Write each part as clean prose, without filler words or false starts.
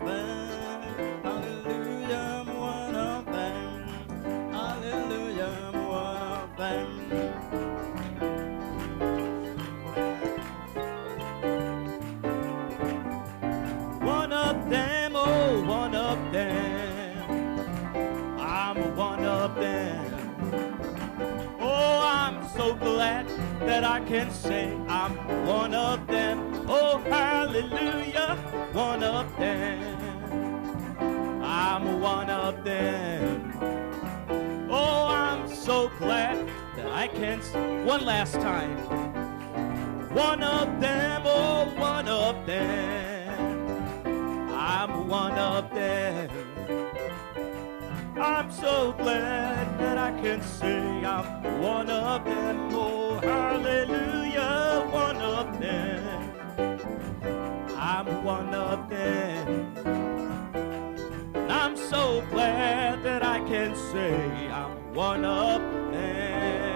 of them. Hallelujah, I'm one of them. Hallelujah, I'm one of them. One of them, oh, one of them. I'm one of them. Oh, I'm so glad that I can say I'm one of them. Oh, hallelujah, one of them. I'm one of them. Oh, I'm so glad that I can one last time. One of them, oh, one of them. I'm one of them. I'm so glad that I can say I'm one of them. Oh, hallelujah, one of them. I'm one of them. I'm so glad that I can say I'm one of them.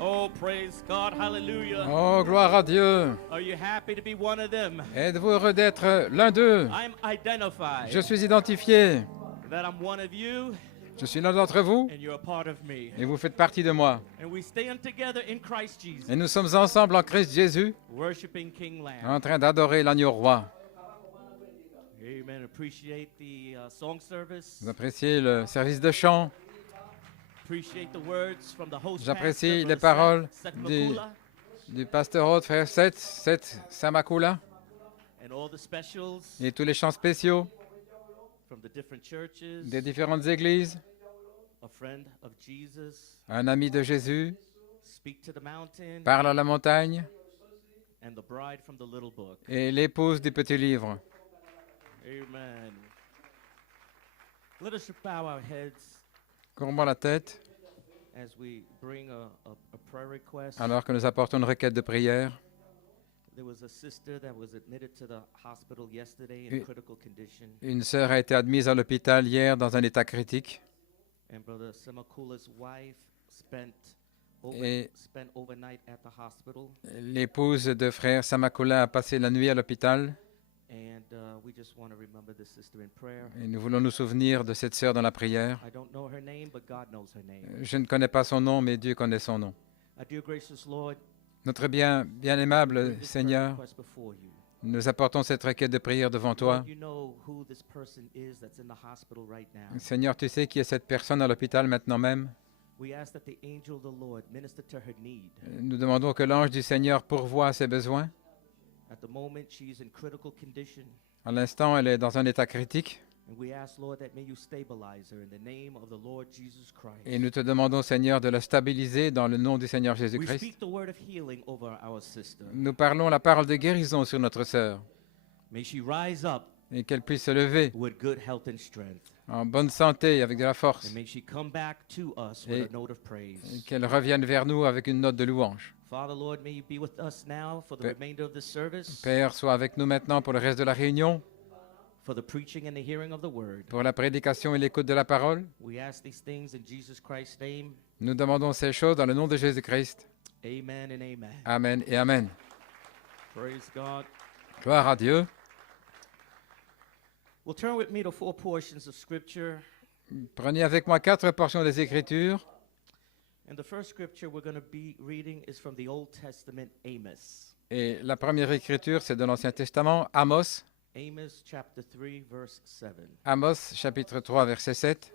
Oh, praise God, hallelujah. Oh, gloire à Dieu. Are you happy to be one of them? Êtes-vous heureux d'être l'un d'eux? I'm identified Je suis identifié. that I'm one of you Je suis l'un d'entre vous and you're a part of me. et vous faites partie de moi. And we stand together in Christ Jesus, Et nous sommes ensemble en Christ Jésus, worshiping King Lamb. en train d'adorer l'agneau roi. Amen. Appreciate the song service. Vous appréciez le service de chant. Appreciate the words from the host J'apprécie pastor, les Brother paroles Seth du, Makula, du pasteur hôte, frère Seth Samakula, and all the specials et tous les chants spéciaux from the different churches. des différentes églises. A friend of Jesus, Un ami de Jésus speak to the mountain, parle à la montagne and the bride from the little book. et l'épouse du petit livre. Amen. Let us bow our heads Courbons la tête as we bring a prayer request. alors que nous apportons une requête de prière. There was a sister that was admitted to the hospital yesterday in Oui. critical condition. Une sœur a été admise à l'hôpital hier dans un état critique. And Brother Semakula's wife spent Et overnight at the hospital. l'épouse de frère Samakula a passé la nuit à l'hôpital. And we just want to remember this sister in prayer. Et nous voulons nous souvenir de cette sœur dans la prière. I don't know her name, but God knows her name. Je ne connais pas son nom, mais Dieu connaît son nom. Our dear gracious Lord, Notre bien aimable bring this prayer Seigneur, request before you. nous apportons cette requête de prière devant toi. Lord, you know who this person is that's in the hospital right now. Seigneur, tu sais qui est cette personne à l'hôpital maintenant même. We ask that the angel of the Lord minister to her need. Nous demandons que l'ange du Seigneur pourvoie à ses besoins. At the moment, she's in critical condition. À l'instant, elle est dans un état critique. And we ask, Lord, that may you stabilize her in the name of the Lord Jesus Christ. Et nous te demandons, Seigneur, de la stabiliser dans le nom du Seigneur We Jésus-Christ. speak the word of healing over our sister. Nous parlons la parole de guérison sur notre sœur May she rise up et qu'elle puisse se lever with good health and strength. en bonne santé et avec de la force And may she come back to us Et- with a note of et praise. qu'elle revienne vers nous avec une note de louange. Father, Lord, may you be with us now for the Père- remainder of this service, Père, sois avec nous maintenant pour le reste de la réunion, for the preaching and the hearing of the word. pour la prédication et l'écoute de la parole. We ask these things in Jesus Christ's name. Nous demandons ces choses dans le nom de Jésus-Christ. Amen and amen. Amen et Amen. Praise God. Gloire à Dieu. Well, turn with me to 4 portions of Scripture. Prenez avec moi 4 portions des Écritures. And the first scripture we're going to be reading is from the Old Testament, Amos. Et la première Écriture, c'est de l'Ancien Testament, Amos. Amos chapter 3, verse 7. Amos, chapitre 3, verset 7.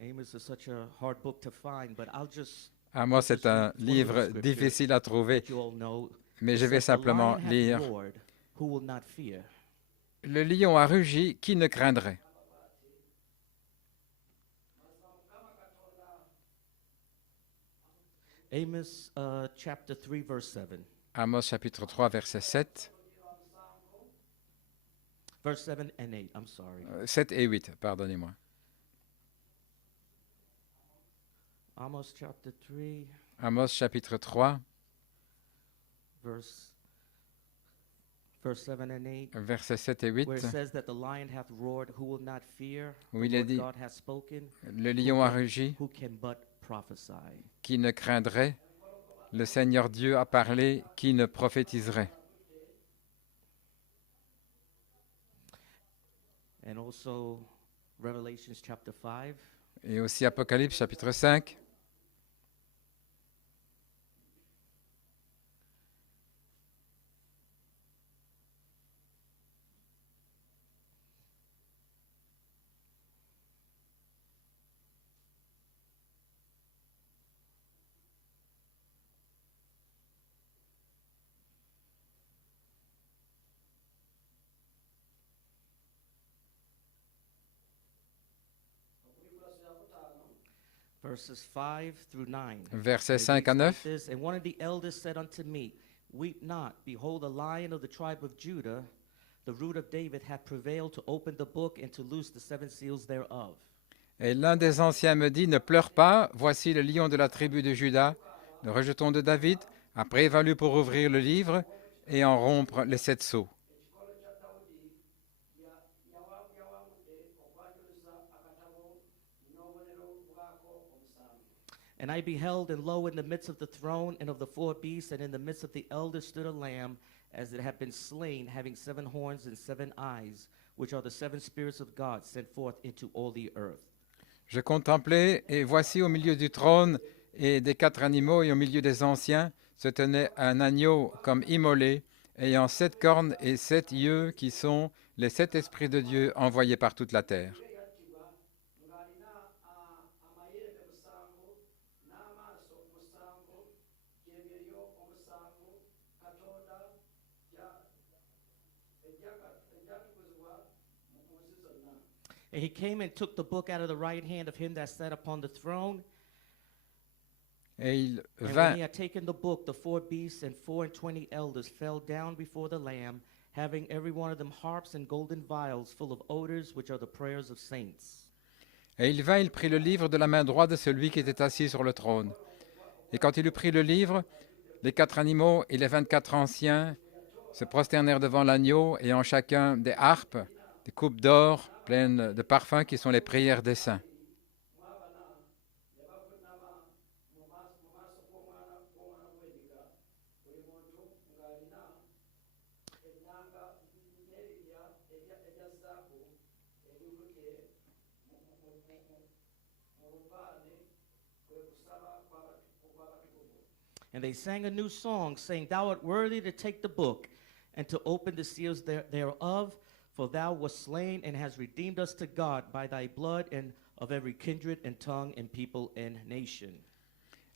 Amos is such a hard book to find, but I'll just Amos est un livre difficile à trouver, let you all know. mais je It vais says, "The simplement lion hath lire. roared, who will not fear? Le lion a rugi, qui ne craindrait? Amos chapter 3, verse 7. Amos, chapitre 3, verset 7. Verse 7 and 8, I'm sorry. 7 et 8, pardonnez-moi. Amos chapter 3, Amos, chapitre 3, verse 7 and 8, versets 7 et 8, where it says that the lion hath roared, who will not fear? où The il est Lord dit, God hath spoken, le lion a rugi, who can but prophesy? qui ne craindrait? Le Seigneur Dieu a parlé, qui ne prophétiserait? And also Revelations chapter 5, Et aussi Apocalypse chapitre 5, verses 5 through 9. versets It 5 à reads 9. like this, and one of the elders said unto me, Weep not, behold, the lion of the tribe of Judah, the root of David, hath prevailed to open the book and to loose the seven seals thereof. Et l'un des anciens me dit, ne pleure pas, voici le lion de la tribu de Juda, le rejeton de David, a prévalu pour ouvrir le livre et en rompre les 7 sceaux. And I beheld, and lo, in the midst of the throne and of the four beasts, and in the midst of the elders stood a lamb, as it had been slain, having 7 horns and 7 eyes, which are the 7 spirits of God sent forth into all the earth. Je contemplai, et voici au milieu du trône et des 4 animaux et au milieu des anciens se tenait un agneau comme immolé, ayant 7 cornes et 7 yeux, qui sont les 7 esprits de Dieu envoyés par toute la terre. And he came and took the book out of the right hand of him that sat upon the throne. Et il And when vint, he had taken the book, the 4 beasts and 24 elders fell down before the Lamb, having every one of them harps and golden vials full of odors, which are the prayers of saints. il prit le livre de la main droite de celui qui était assis sur le trône. Et quand il eut pris le livre, les 4 animaux et les 24 anciens se prosternèrent devant l'agneau, ayant chacun des harpes, des coupes d'or pleines de parfums qui sont les prières des saints. And they sang a new song, saying, Thou art worthy to take the book and to open the seals thereof, for thou wast slain and hast redeemed us to God by thy blood, and of every kindred and tongue and people and nation.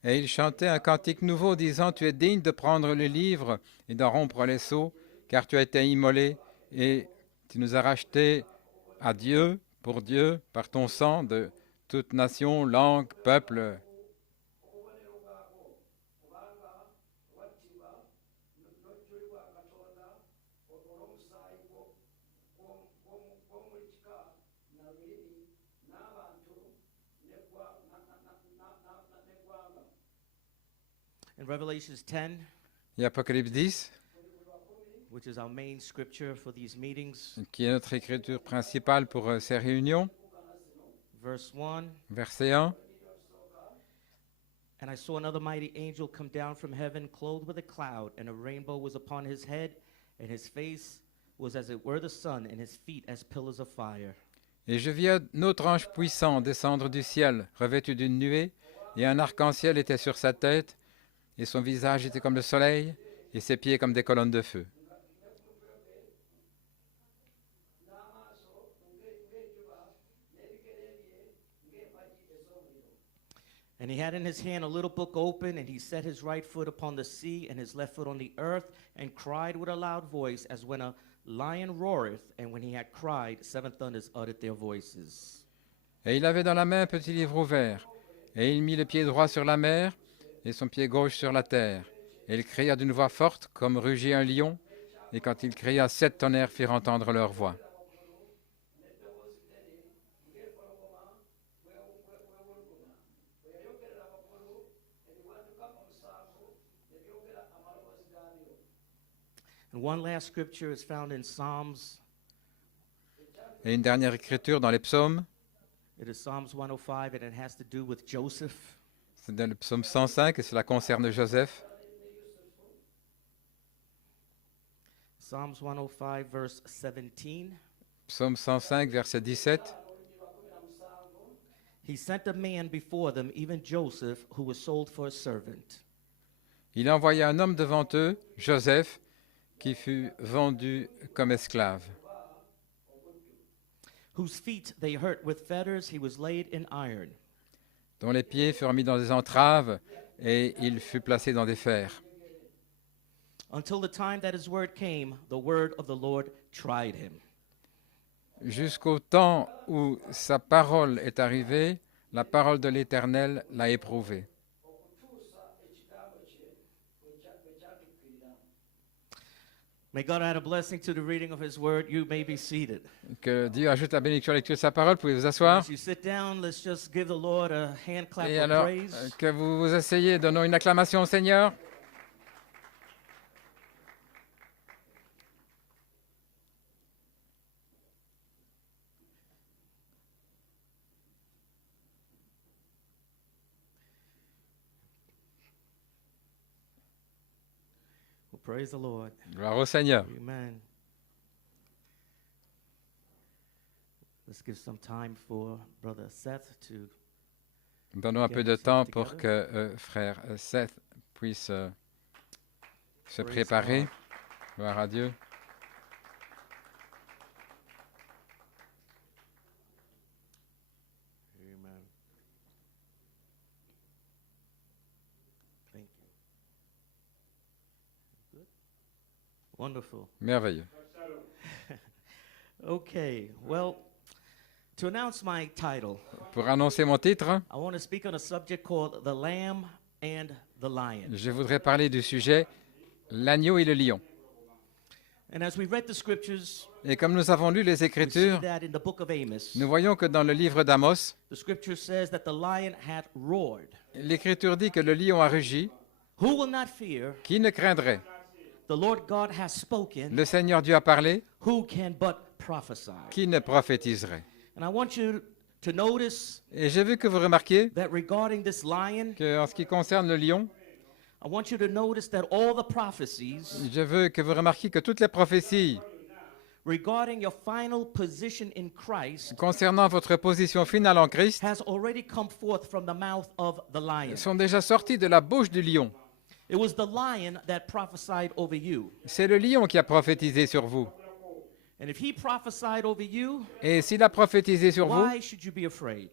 Et il chantait un cantique nouveau, disant, tu es digne de prendre le livre et d'en rompre les sceaux, car tu as été immolé et tu nous as rachetés à Dieu, pour Dieu, par ton sang, de toute nation, langue, peuple. In Revelations 10, Et Apocalypse 10, which is our main scripture for these meetings, qui est notre écriture principale pour ces réunions, verse 1, verset 1. And I saw another mighty angel come down from heaven, clothed with a cloud, and a rainbow was upon his head, and his face was as it were the sun, and his feet as pillars of fire. Et je vis un autre ange puissant descendre du ciel, revêtu d'une nuée, et un arc-en-ciel était sur sa tête, et son visage était comme le soleil, et ses pieds comme des colonnes de feu. And he had in his hand a little book open, and he set his right foot upon the sea, and his left foot on the earth, and cried with a loud voice, as when a lion roareth. And when he had cried, 7 thunders uttered their voices. Et il avait dans la main un petit livre ouvert, et il mit le pied droit sur la mer, et son pied gauche sur la terre. Et il cria d'une voix forte, comme rugit un lion, et quand il cria, 7 tonnerres firent entendre leur voix. And one last scripture is found in Psalms. Et une dernière écriture dans les psaumes, It is Psalms 105, and it has to do with Joseph. c'est dans le psaume 105 et cela concerne Joseph. Psalms 105, verse 17. Psaume 105, verset 17. He sent a man before them, even Joseph, who was sold for a servant. Il envoya un homme devant eux, Joseph, qui fut vendu comme esclave. Whose feet they hurt with fetters, he was laid in iron. Dont les pieds furent mis dans des entraves et il fut placé dans des fers. Until the time that his word came, the word of the Lord tried him. Jusqu'au temps où sa parole est arrivée, la parole de l'Éternel l'a éprouvé. May God add a blessing to the reading of his word. You may be seated. Que Dieu ajoute la bénédiction à la lecture de sa parole. Pouvez vous asseoir. As you sit down, let's just give the Lord a hand clap Et of alors, praise. que vous vous asseyez, donnons une acclamation au Seigneur. Well, praise the Lord. Gloire au Seigneur. Amen. Let's give some time for Brother Seth to. Donnons un peu de temps pour que frère Seth puisse se préparer. Gloire à Dieu. Amen. Thank you. Good. Wonderful. Merveilleux. Okay. Well, to announce my title, Pour annoncer mon titre, I want to speak on a subject called The Lamb and the Lion. je voudrais parler du sujet l'agneau et le lion. And as we read the scriptures, Et comme nous avons lu les we see Écritures, that in the book of Amos, nous voyons que dans le livre d'Amos, the scripture says that the lion had roared. l'Écriture dit que le lion a rugi. Who will not fear? Qui ne craindrait? The Lord God has spoken. Le Seigneur Dieu a parlé. Who can but prophesy? Qui ne prophétiserait? And I want you to notice Et j'ai vu que vous remarquiez that regarding this lion, qu'en ce qui concerne le lion, I want you to notice that all the prophecies je veux que vous remarquiez que toutes les prophéties regarding your final position in Christ concernant votre position finale en Christ has already come forth from the mouth of the lion. sont déjà sorties de la bouche du lion. It was the lion that prophesied over you. C'est le lion qui a prophétisé sur vous. And if he prophesied over you, Et s'il a prophétisé sur vous, why should you be afraid?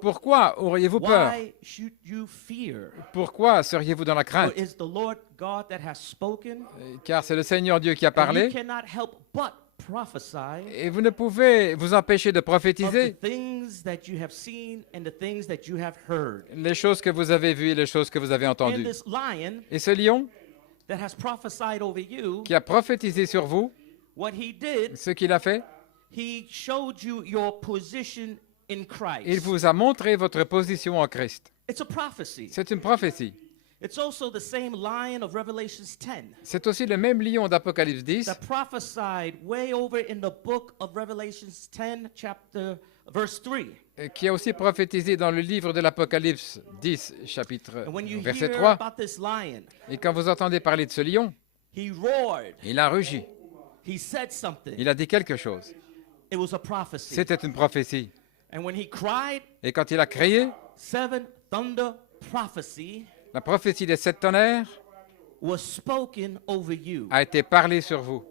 pourquoi auriez-vous peur? Why should you fear? Pourquoi seriez-vous dans la For crainte? it's the Lord God that has spoken. Car c'est le Seigneur Dieu qui a And you parlé. cannot help but prophesy Et vous ne pouvez vous empêcher de of the prophétiser things that you have seen and the things that you have heard. les choses que vous avez vues et les choses que vous avez And entendues. this lion Et ce lion that has prophesied over you, qui a prophétisé sur vous, what he did, ce qu'il a fait, he showed you your position in il Christ. vous a montré votre position en Christ. It's a prophecy. C'est une prophétie. It's also the same lion of Revelations 10 C'est aussi le même lion d'Apocalypse 10 that prophesied way over in the book of Revelations 10, verse 3. qui a aussi prophétisé dans le livre de l'Apocalypse 10, chapitre And when you verset hear 3. about this lion, Et quand vous entendez parler de ce lion, he roared. il a rugi. He said something. Il a dit quelque chose. It was a prophecy. C'était une prophétie. And when he cried, Et quand il a crié, seven thunder prophecy la prophétie des 7 tonnerres was spoken over you. a été parlée sur vous.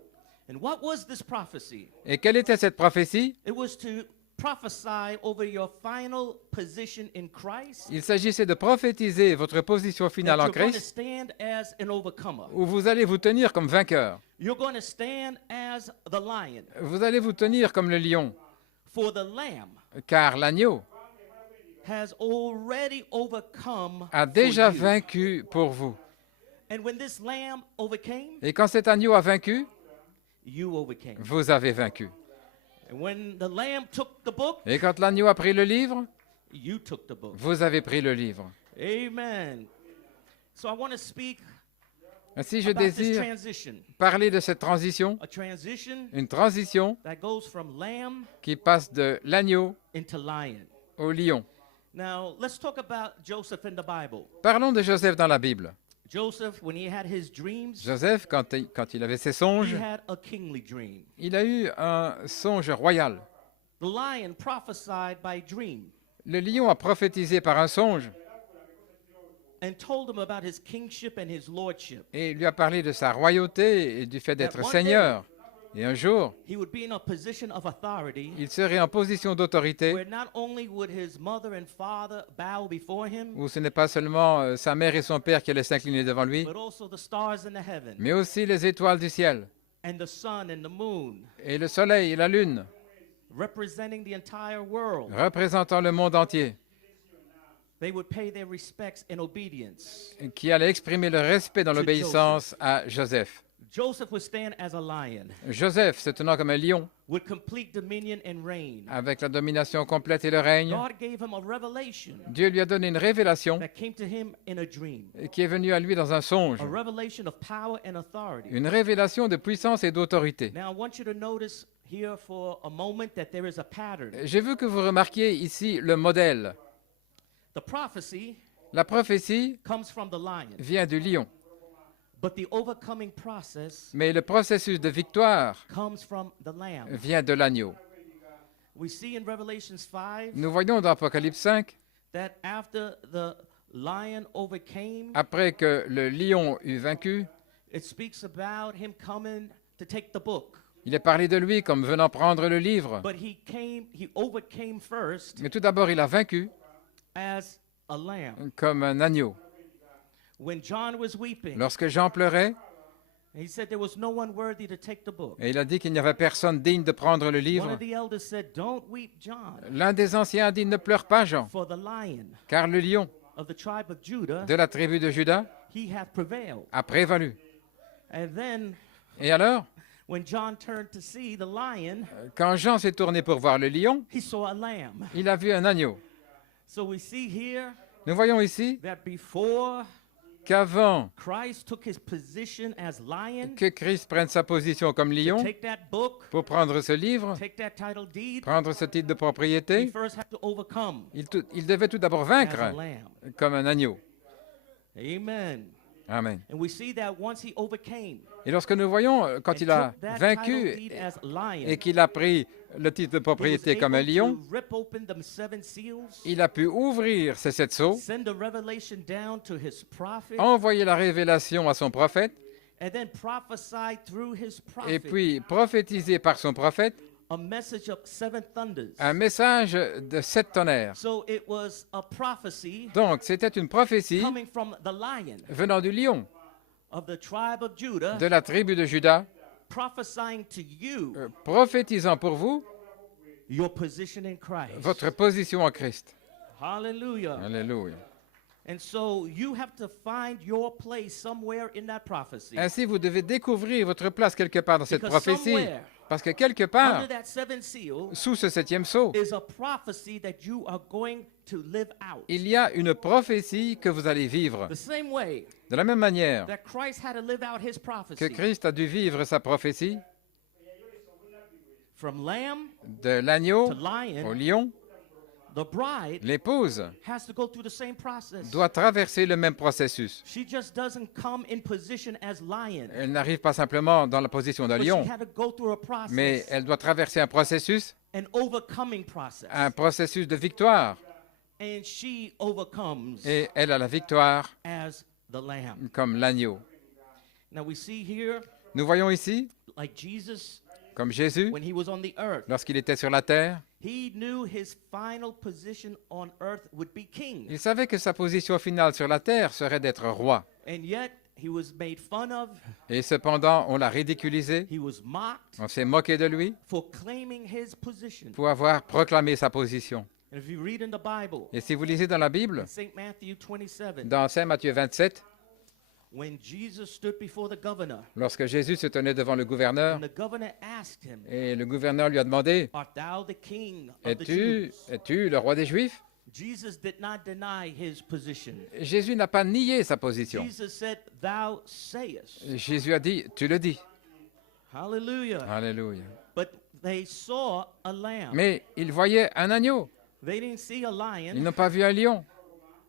And what was this prophecy? Et quelle était cette prophétie? It was to prophesy over your final position in Christ. Il s'agissait de prophétiser votre position finale That en you're going to Christ, stand as an overcomer. où vous allez vous tenir comme vainqueur. You're going to stand as the lion. Vous allez vous tenir comme le lion, For the lamb car l'agneau has already overcome a for déjà you. vaincu pour vous. And when this lamb overcame, Et quand cet agneau a vaincu, you overcame. vous avez vaincu. And when the lamb took the book, Et quand l'agneau a pris le livre, you took the book. vous avez pris le livre. Amen. So I want to speak Ainsi, je about this désire transition. parler de cette transition, A transition une transition that goes from lamb qui passe de l'agneau into lion. au lion. Now, let's talk about Joseph in the Bible. Parlons de Joseph dans la Bible. Joseph, when he had his dreams, Joseph, quand il avait ses he songes, had a kingly dream. il a eu un songe royal. The lion prophesied by dream Le lion a prophétisé par un songe and told him about his kingship and his lordship. et lui a parlé de sa royauté et du fait d'être That one seigneur. Et un jour, He would be in a position of authority il serait en position d'autorité where not only would his mother and father bow before him, où ce n'est pas seulement sa mère et son père qui allaient s'incliner devant lui, but also the stars in the heaven mais aussi les étoiles du ciel and the sun and the moon, et le soleil et la lune, representing the entire world. représentant le monde entier, They would pay their respects in obedience. qui allaient exprimer le respect dans To l'obéissance à Joseph. Joseph would stand as a lion Joseph, se tenant comme un lion, with complete dominion and reign. avec la domination complète et le règne, God gave him a revelation Dieu lui a donné une révélation that came to him in a dream, qui est venue à lui dans un songe, a revelation of power and authority. une révélation de puissance et d'autorité. Now, I want you to notice here for a moment that there is a pattern. J'ai vu que vous remarquiez ici le modèle. The prophecy La prophétie comes from the lion, vient du lion, but the overcoming process mais le processus de victoire comes from the lamb. vient de l'agneau. We see in Revelations 5 Nous voyons dans Apocalypse 5, that after the lion overcame, après que le lion eut vaincu, it speaks about him coming to take the book. il est parlé de lui comme venant prendre le livre. But he overcame first Mais tout d'abord, il a vaincu as a lamb. comme un agneau. When John was weeping, Lorsque Jean pleurait, he said there was no one worthy to take the book. et il a dit qu'il n'y avait personne digne de prendre le One livre, of the elders said, "Don't weep, John, l'un des anciens a dit, ne pleure pas Jean, for the lion car le lion of the tribe of Judah, de la tribu de Juda he hath prevailed." a prévalu. And then Et alors, when John turned to see the lion, quand Jean s'est tourné pour voir le lion, he saw a lamb. il a vu un agneau. So we see here Nous voyons ici that before qu'avant Christ took his position as lion, que Christ prenne sa position comme to lion take that book, pour prendre ce livre, take that title deed, prendre ce titre de he propriété, first had to overcome il devait tout d'abord as a vaincre lamb. comme un agneau. Amen. Amen. And we see that once he overcame Et lorsque nous voyons, quand and il a took that title vaincu deed as lion, et qu'il a pris le titre de he was propriété comme un able lion, to rip open them 7 seals, il a pu ouvrir ces 7 sceaux, send a revelation down to his prophet, envoyer la révélation à son prophète, and then prophesy through his et prophet puis prophétiser par son prophète a message of 7 thunders. un message de 7 tonnerres. So it was a prophecy Donc, c'était une prophétie coming from the lion venant du lion, of the tribe of Judah, de la tribu de Juda, prophesying to you prophétisant pour vous your position in Christ. votre position en Christ. Hallelujah. Alléluia. And so you have to find your place somewhere in that prophecy. Ainsi, vous devez découvrir votre place quelque part dans cette Because prophétie. somewhere Parce que quelque part, under that 7 seal sous ce 7e sceau, is a prophecy that you are going to live out. il y a une prophétie que vous allez vivre. The same way De la même manière that Christ had to live out his que prophecy. Christ a dû vivre sa prophétie, From lamb de l'agneau to lion, au lion, the bride l'épouse has to go through the same process. doit traverser le même processus. She just doesn't come in position as lion. Elle n'arrive pas simplement dans la position d'un But lion, she had to go through a process, mais elle doit traverser un processus de victoire. And she overcomes Et elle a la victoire as the lamb. comme l'agneau. Now we see here, Nous voyons ici, like Jesus, comme Jésus, when he was on the earth, lorsqu'il était sur la terre, he knew his final position on earth would be king. il savait que sa position finale sur la terre serait d'être roi. And yet he was made fun of, Et cependant, on l'a ridiculisé, he was mocked on s'est moqué de lui for claiming his position. pour avoir proclamé sa position. And if you read in the Bible, Et si vous lisez dans la Bible, in St. Matthew 27, dans Saint Matthieu 27, when Jesus stood before the governor, lorsque Jésus se tenait devant le gouverneur, and the governor asked him, et le gouverneur lui a demandé, "Art thou the king of the Jews?" es-tu le roi des Juifs? Jesus did not deny his position. Jésus n'a pas nié sa position. Jesus said, "Thou sayest." Jésus a dit, tu le dis. Hallelujah. Alléluia. But they saw a lamb. Mais ils voyaient un agneau. They didn't see a Ils lion. n'ont pas vu un lion.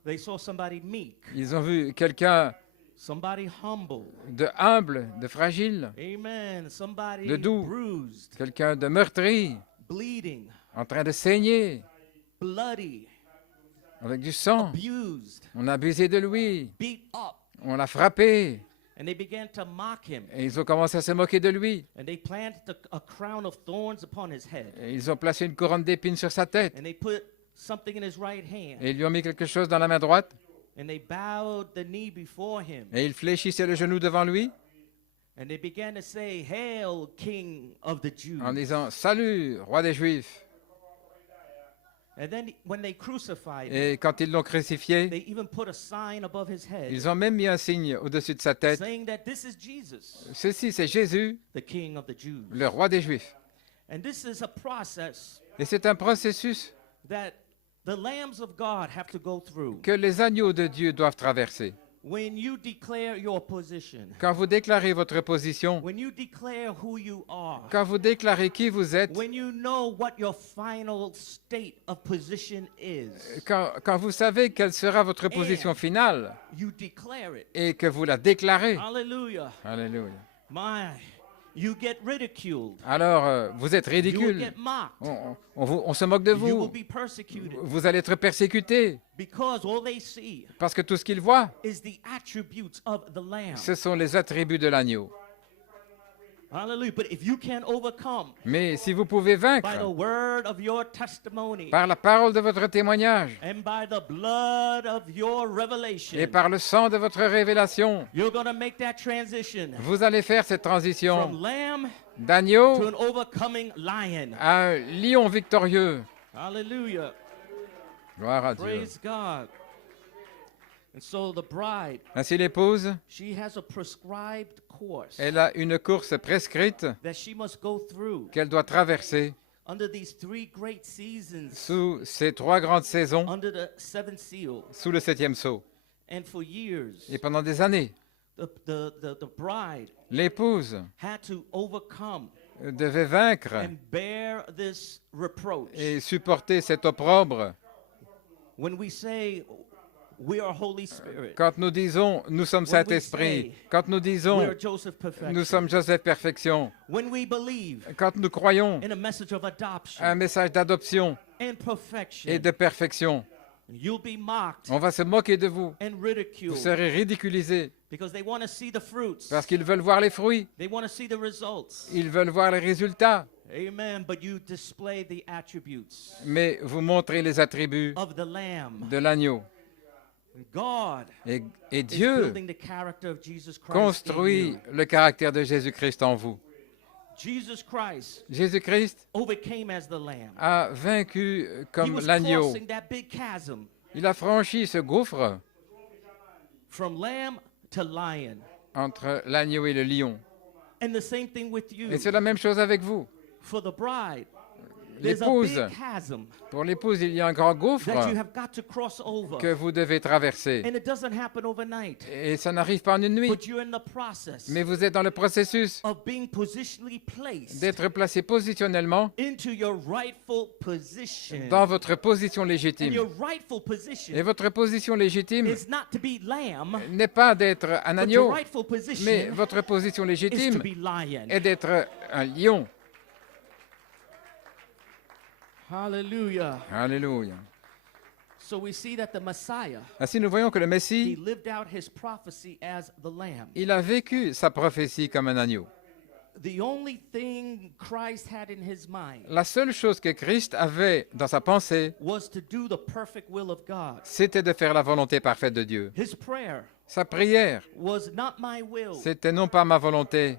They saw somebody meek, Ils ont vu quelqu'un somebody humble. de humble, de fragile, Amen. Somebody De doux. bruised, quelqu'un de meurtri, bleeding, en train de saigner, bloody, avec du sang. abused, On a abusé de lui. beat up. On l'a frappé. And they began to mock him. Et ils ont commencé à se moquer de lui. And they planted a crown of thorns upon his head. Et ils ont placé une couronne d'épines sur sa tête. And they put something in his right hand. Et ils lui ont mis quelque chose dans la main droite. And they bowed the knee before him. Et ils fléchissaient le genou devant lui And they began to say, "Hail, King of the Jews." en disant « Salut, roi des Juifs !» And then when they crucified him, Et quand ils l'ont crucifié, they even put a sign above his head ils ont même mis un signe au-dessus de sa tête. saying that this is Jesus, Ceci, c'est Jésus, the King of the Jews. le roi des Juifs. And this is a process Et c'est un processus that the lambs of God have to go through. que les agneaux de Dieu doivent traverser. When you declare your position, Quand vous déclarez votre position, when you declare who you are, quand vous déclarez qui vous êtes, when you know what your final state of position is, quand vous savez quelle sera votre position finale you declare it. et que vous la déclarez, Hallelujah. alléluia, You get ridiculed. alors vous êtes You will ridicule. get mocked. On se moque de You will vous. be persecuted Vous allez être persécuté because all they see parce que tout ce qu'ils voient, is the attributes of the Lamb. ce sont les attributs de l'agneau. Hallelujah. But if you can overcome Mais si vous pouvez by the vaincre word of your testimony par la parole de votre témoignage and by the blood of your et revelation, par le sang de votre révélation, you're going to make that transition vous allez faire cette from transition lamb to d'agneau an overcoming lion. à un lion victorieux. Hallelujah. Gloire à Dieu. Praise God. And so the bride, Ainsi l'épouse, she has a prescribed course elle a une course prescrite that she must go through qu'elle doit traverser under these three great seasons, sous ces 3 grandes saisons, under the seventh seal. sous le 7e sceau. And for years, Et pendant des années, the bride l'épouse had to overcome devait vaincre and bear this reproach. et supporter cet opprobre. When we say we are Holy Spirit, Quand nous disons « nous sommes Saint-Esprit », quand nous we disons are Joseph « nous Perfection, sommes Joseph Perfection », when we believe quand nous croyons in a message of adoption un message d'adoption and perfection, et de perfection, you'll be mocked on va se moquer de vous. and Vous ridiculed serez ridiculisés because they want to see the fruits. parce qu'ils veulent voir les fruits, They want to see the results. ils veulent voir les résultats, Amen. But you display the attributes mais vous montrez les attributs of the Lamb. de l'agneau. God Et is Dieu building the character of Jesus Christ in construit you. le caractère de Jésus-Christ en vous. Jesus Christ Jésus-Christ overcame as the Lamb. a vaincu He comme was l'agneau. crossing that big chasm Il a franchi ce gouffre from lamb to lion. entre l'agneau et le lion. And the same thing with you. Et c'est la même chose avec vous. For the bride, there's a L'épouse, big chasm pour l'épouse, il y a un grand gouffre that you have got to cross over. que vous devez traverser. And it doesn't happen overnight. Et ça n'arrive pas en une nuit, But you're in the process mais vous êtes dans le processus of being positionally placed d'être placé positionnellement into your rightful position. dans votre position And légitime. your rightful position Et votre position légitime is not to be lamb, n'est pas d'être un but your agneau, rightful position mais votre position is to légitime be lion. est d'être un lion. Hallelujah. Alléluia. So we see that the Messiah, Ainsi, nous voyons que le he Messie, lived out his prophecy as the lamb. il a vécu sa prophétie comme un agneau. The only thing Christ had in his mind La seule chose que Christ avait dans sa pensée, was to do the perfect will of God. c'était de faire la volonté parfaite de Dieu. His prayer Sa prière, was not my will, c'était non pas ma volonté,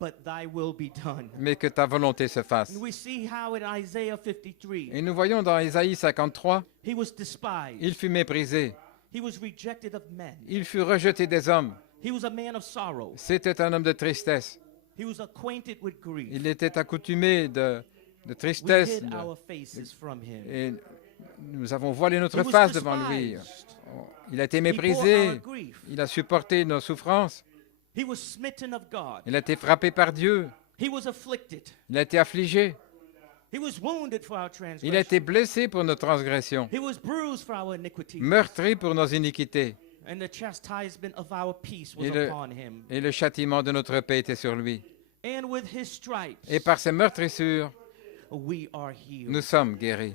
but thy will be done. mais que ta volonté se fasse. And we see how in Isaiah 53, Et nous voyons dans Ésaïe 53, he was despised. il fut méprisé, He was rejected of men. il fut rejeté des hommes. He was a man of sorrow. C'était un homme de tristesse. He was acquainted with grief. Il était accoutumé de We tristesse hid our faces from him. et Nous avons voilé notre He was face devant lui. despised. Il a été He bore méprisé. our grief. Il a supporté nos souffrances. He was smitten of God. Il a été frappé par Dieu. He was afflicted. Il a été affligé. He was wounded for our Il a transgressions. été blessé pour nos transgressions, He was bruised for our iniquities. meurtri pour nos iniquités. And the chastisement of our peace was Et le- upon him. Et le châtiment de notre paix était sur lui. And with his stripes, Et par ses meurtrissures, we are healed. nous sommes guéris.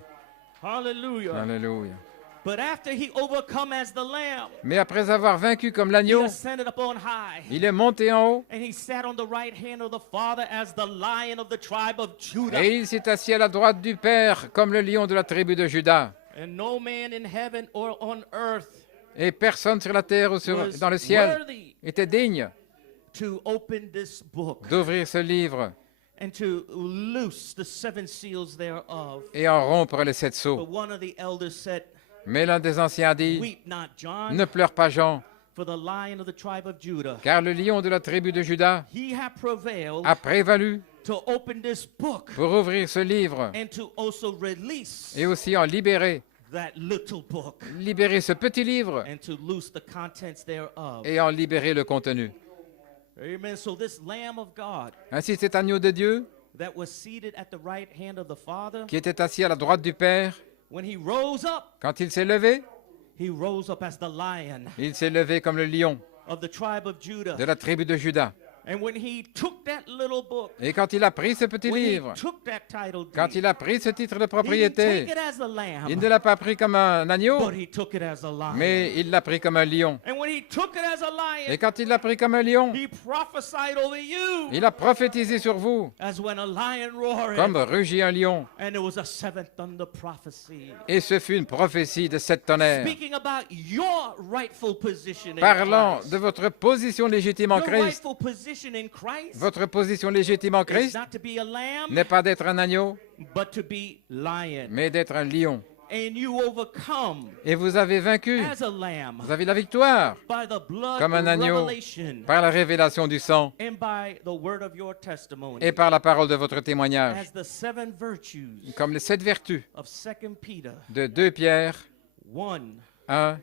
Hallelujah. Alléluia. But after he overcome as the lamb, Mais après avoir vaincu comme he l'agneau, ascended up on high. il est monté en haut And he sat on the right hand of the Father as the lion of the tribe of Judah. et il s'est assis à la droite du Père comme le lion de la tribu de Juda. And no man in heaven or on earth Et personne sur la terre ou was dans le ciel worthy était digne to open this book d'ouvrir ce livre and to loose the seven seals thereof. et en rompre les 7 But sceaux. one of the elders said, Mais l'un des anciens a dit, Weep not, John, ne pleure pas Jean, for the lion of the tribe of Judah. car le lion de la tribu de Juda He hath prevailed a prévalu to open this book pour ouvrir ce livre and to also release et aussi en libérer, that little book libérer ce petit livre and to loose the contents thereof. et en libérer le contenu. Amen. So this Lamb of God Ainsi cet agneau de Dieu that was seated at the right hand of the Father, qui était assis à la droite du Père, when he rose up quand il s'est levé, as the lion il s'est levé comme le lion of the tribe of Judah. de la tribu de Juda. And when he took that little book, Et quand il a pris ce petit when he livre, took that title quand deed, il a pris ce titre de he didn't propriété, take it as a lamb, il ne l'a pas pris comme un agneau, but he took it as a lion. mais il l'a pris comme un lion. And when he took it as a Et lion, quand il l'a pris comme un lion, he prophesied over you il a prophétisé sur vous, as when a lion roared. comme rugit un lion. And it was a seventh thunder prophecy. Et ce fut une prophétie de 7 tonnerres, Speaking about your rightful position in parlant Christ. de votre position légitime en Your Christ. rightful position in Christ Votre position légitime en is Christ not to be a lamb, n'est pas d'être un agneau, but to be lion. mais d'être un lion. And you overcome Et vous avez vaincu, as a lamb vous avez la victoire by the blood comme un agneau revelation par la révélation du sang and by the word of your testimony. et par la parole de votre témoignage, As the seven virtues comme les 7 vertus of 2 Peter de 2 Pierre 1, 1,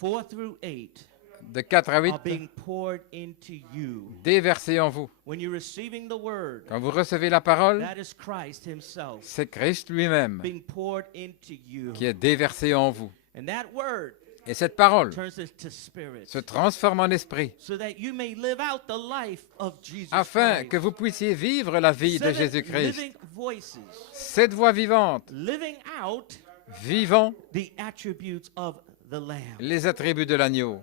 4 through 8 de 4 à 8, are being poured into you. déversées en vous. When you're receiving the word, Quand vous recevez la parole, that is Christ himself c'est Christ lui-même being poured into you. qui est déversé en vous. And that word Et cette parole turns into spirit se transforme en esprit so that you may live out the life of Jesus afin Christ. que vous puissiez vivre la vie de Seven Jésus-Christ. living voices 7 voix vivantes, living out vivant the attributes of the Lamb. les attributs de l'agneau.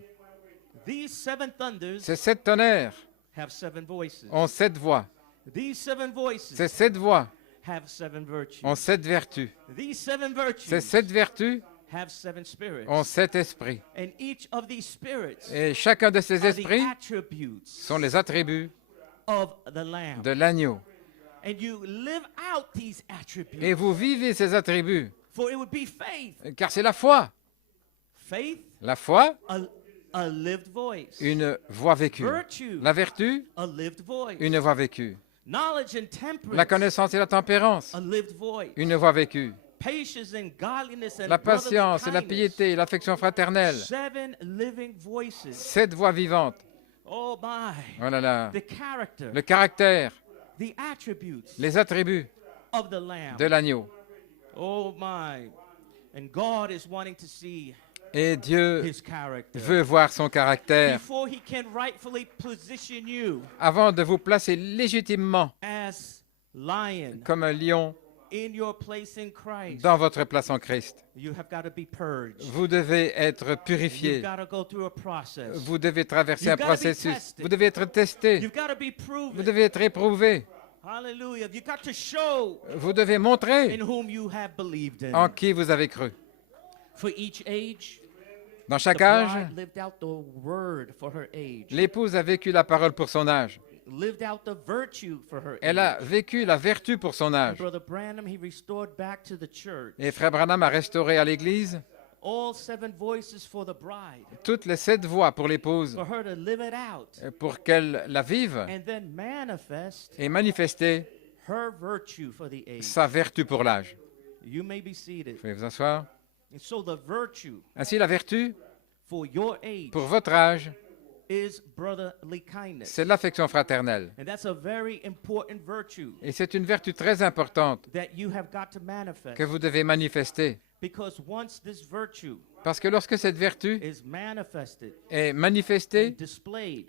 These seven thunders Ces 7 tonnerres have seven voices. ont 7 voix. These seven voices Ces 7 voix have seven virtues. ont 7 vertus. These seven virtues Ces 7 vertus have seven spirits. ont 7 esprits. And each of these spirits Et chacun de ces are the esprits attributes sont les attributs of the Lamb. de l'agneau. And you live out these attributes. Et vous vivez ces attributs, For it would be faith. car c'est la foi. Faith, La foi, a lived voice. une voix vécue. Virtue, La vertu, a lived voice. une voix vécue. Knowledge and temperance, La connaissance et la tempérance, a lived voice. une voix vécue. Patience and godliness and La brotherly patience et la kindness, piété et l'affection fraternelle, seven living voices. 7 voix vivantes. Oh my. Oh là là. The character, Le caractère, the attributes les attributs of the Lamb. de l'agneau. Oh my. And God is wanting to see Et Dieu his character. veut voir son caractère Before he can rightfully position you avant de vous placer légitimement as lion comme un lion in your place in Christ, dans votre place en Christ. you have got to be purged. Vous devez être You've purifié. got to go through a process. Vous devez traverser You've un gotta be processus. tested. Vous devez être testé. You've got to be Vous proven. devez être éprouvé. Hallelujah. You've got to show Vous devez montrer in whom you have believed in. en qui vous avez cru. For each age, Dans the chaque âge, bride lived out the word for her age. l'épouse a vécu la parole pour son âge. Lived out the virtue for her Elle a age. vécu la vertu pour son And âge. Brother Branham, he restored back to the church Et Frère Branham a restauré à l'Église all seven voices for the bride, toutes les 7 voix pour l'épouse for her to live it out pour qu'elle la vive and then manifest et manifester her virtue for the age. sa vertu pour l'âge. You may be seated. Vous pouvez vous asseoir. And so the virtue Ainsi, la vertu, for your age pour votre âge, is brotherly kindness. c'est l'affection fraternelle. And that's a very important virtue Et c'est une vertu très importante that you have got to manifest. que vous devez manifester. Because once this virtue Parce que lorsque cette vertu is manifested est manifestée, and displayed,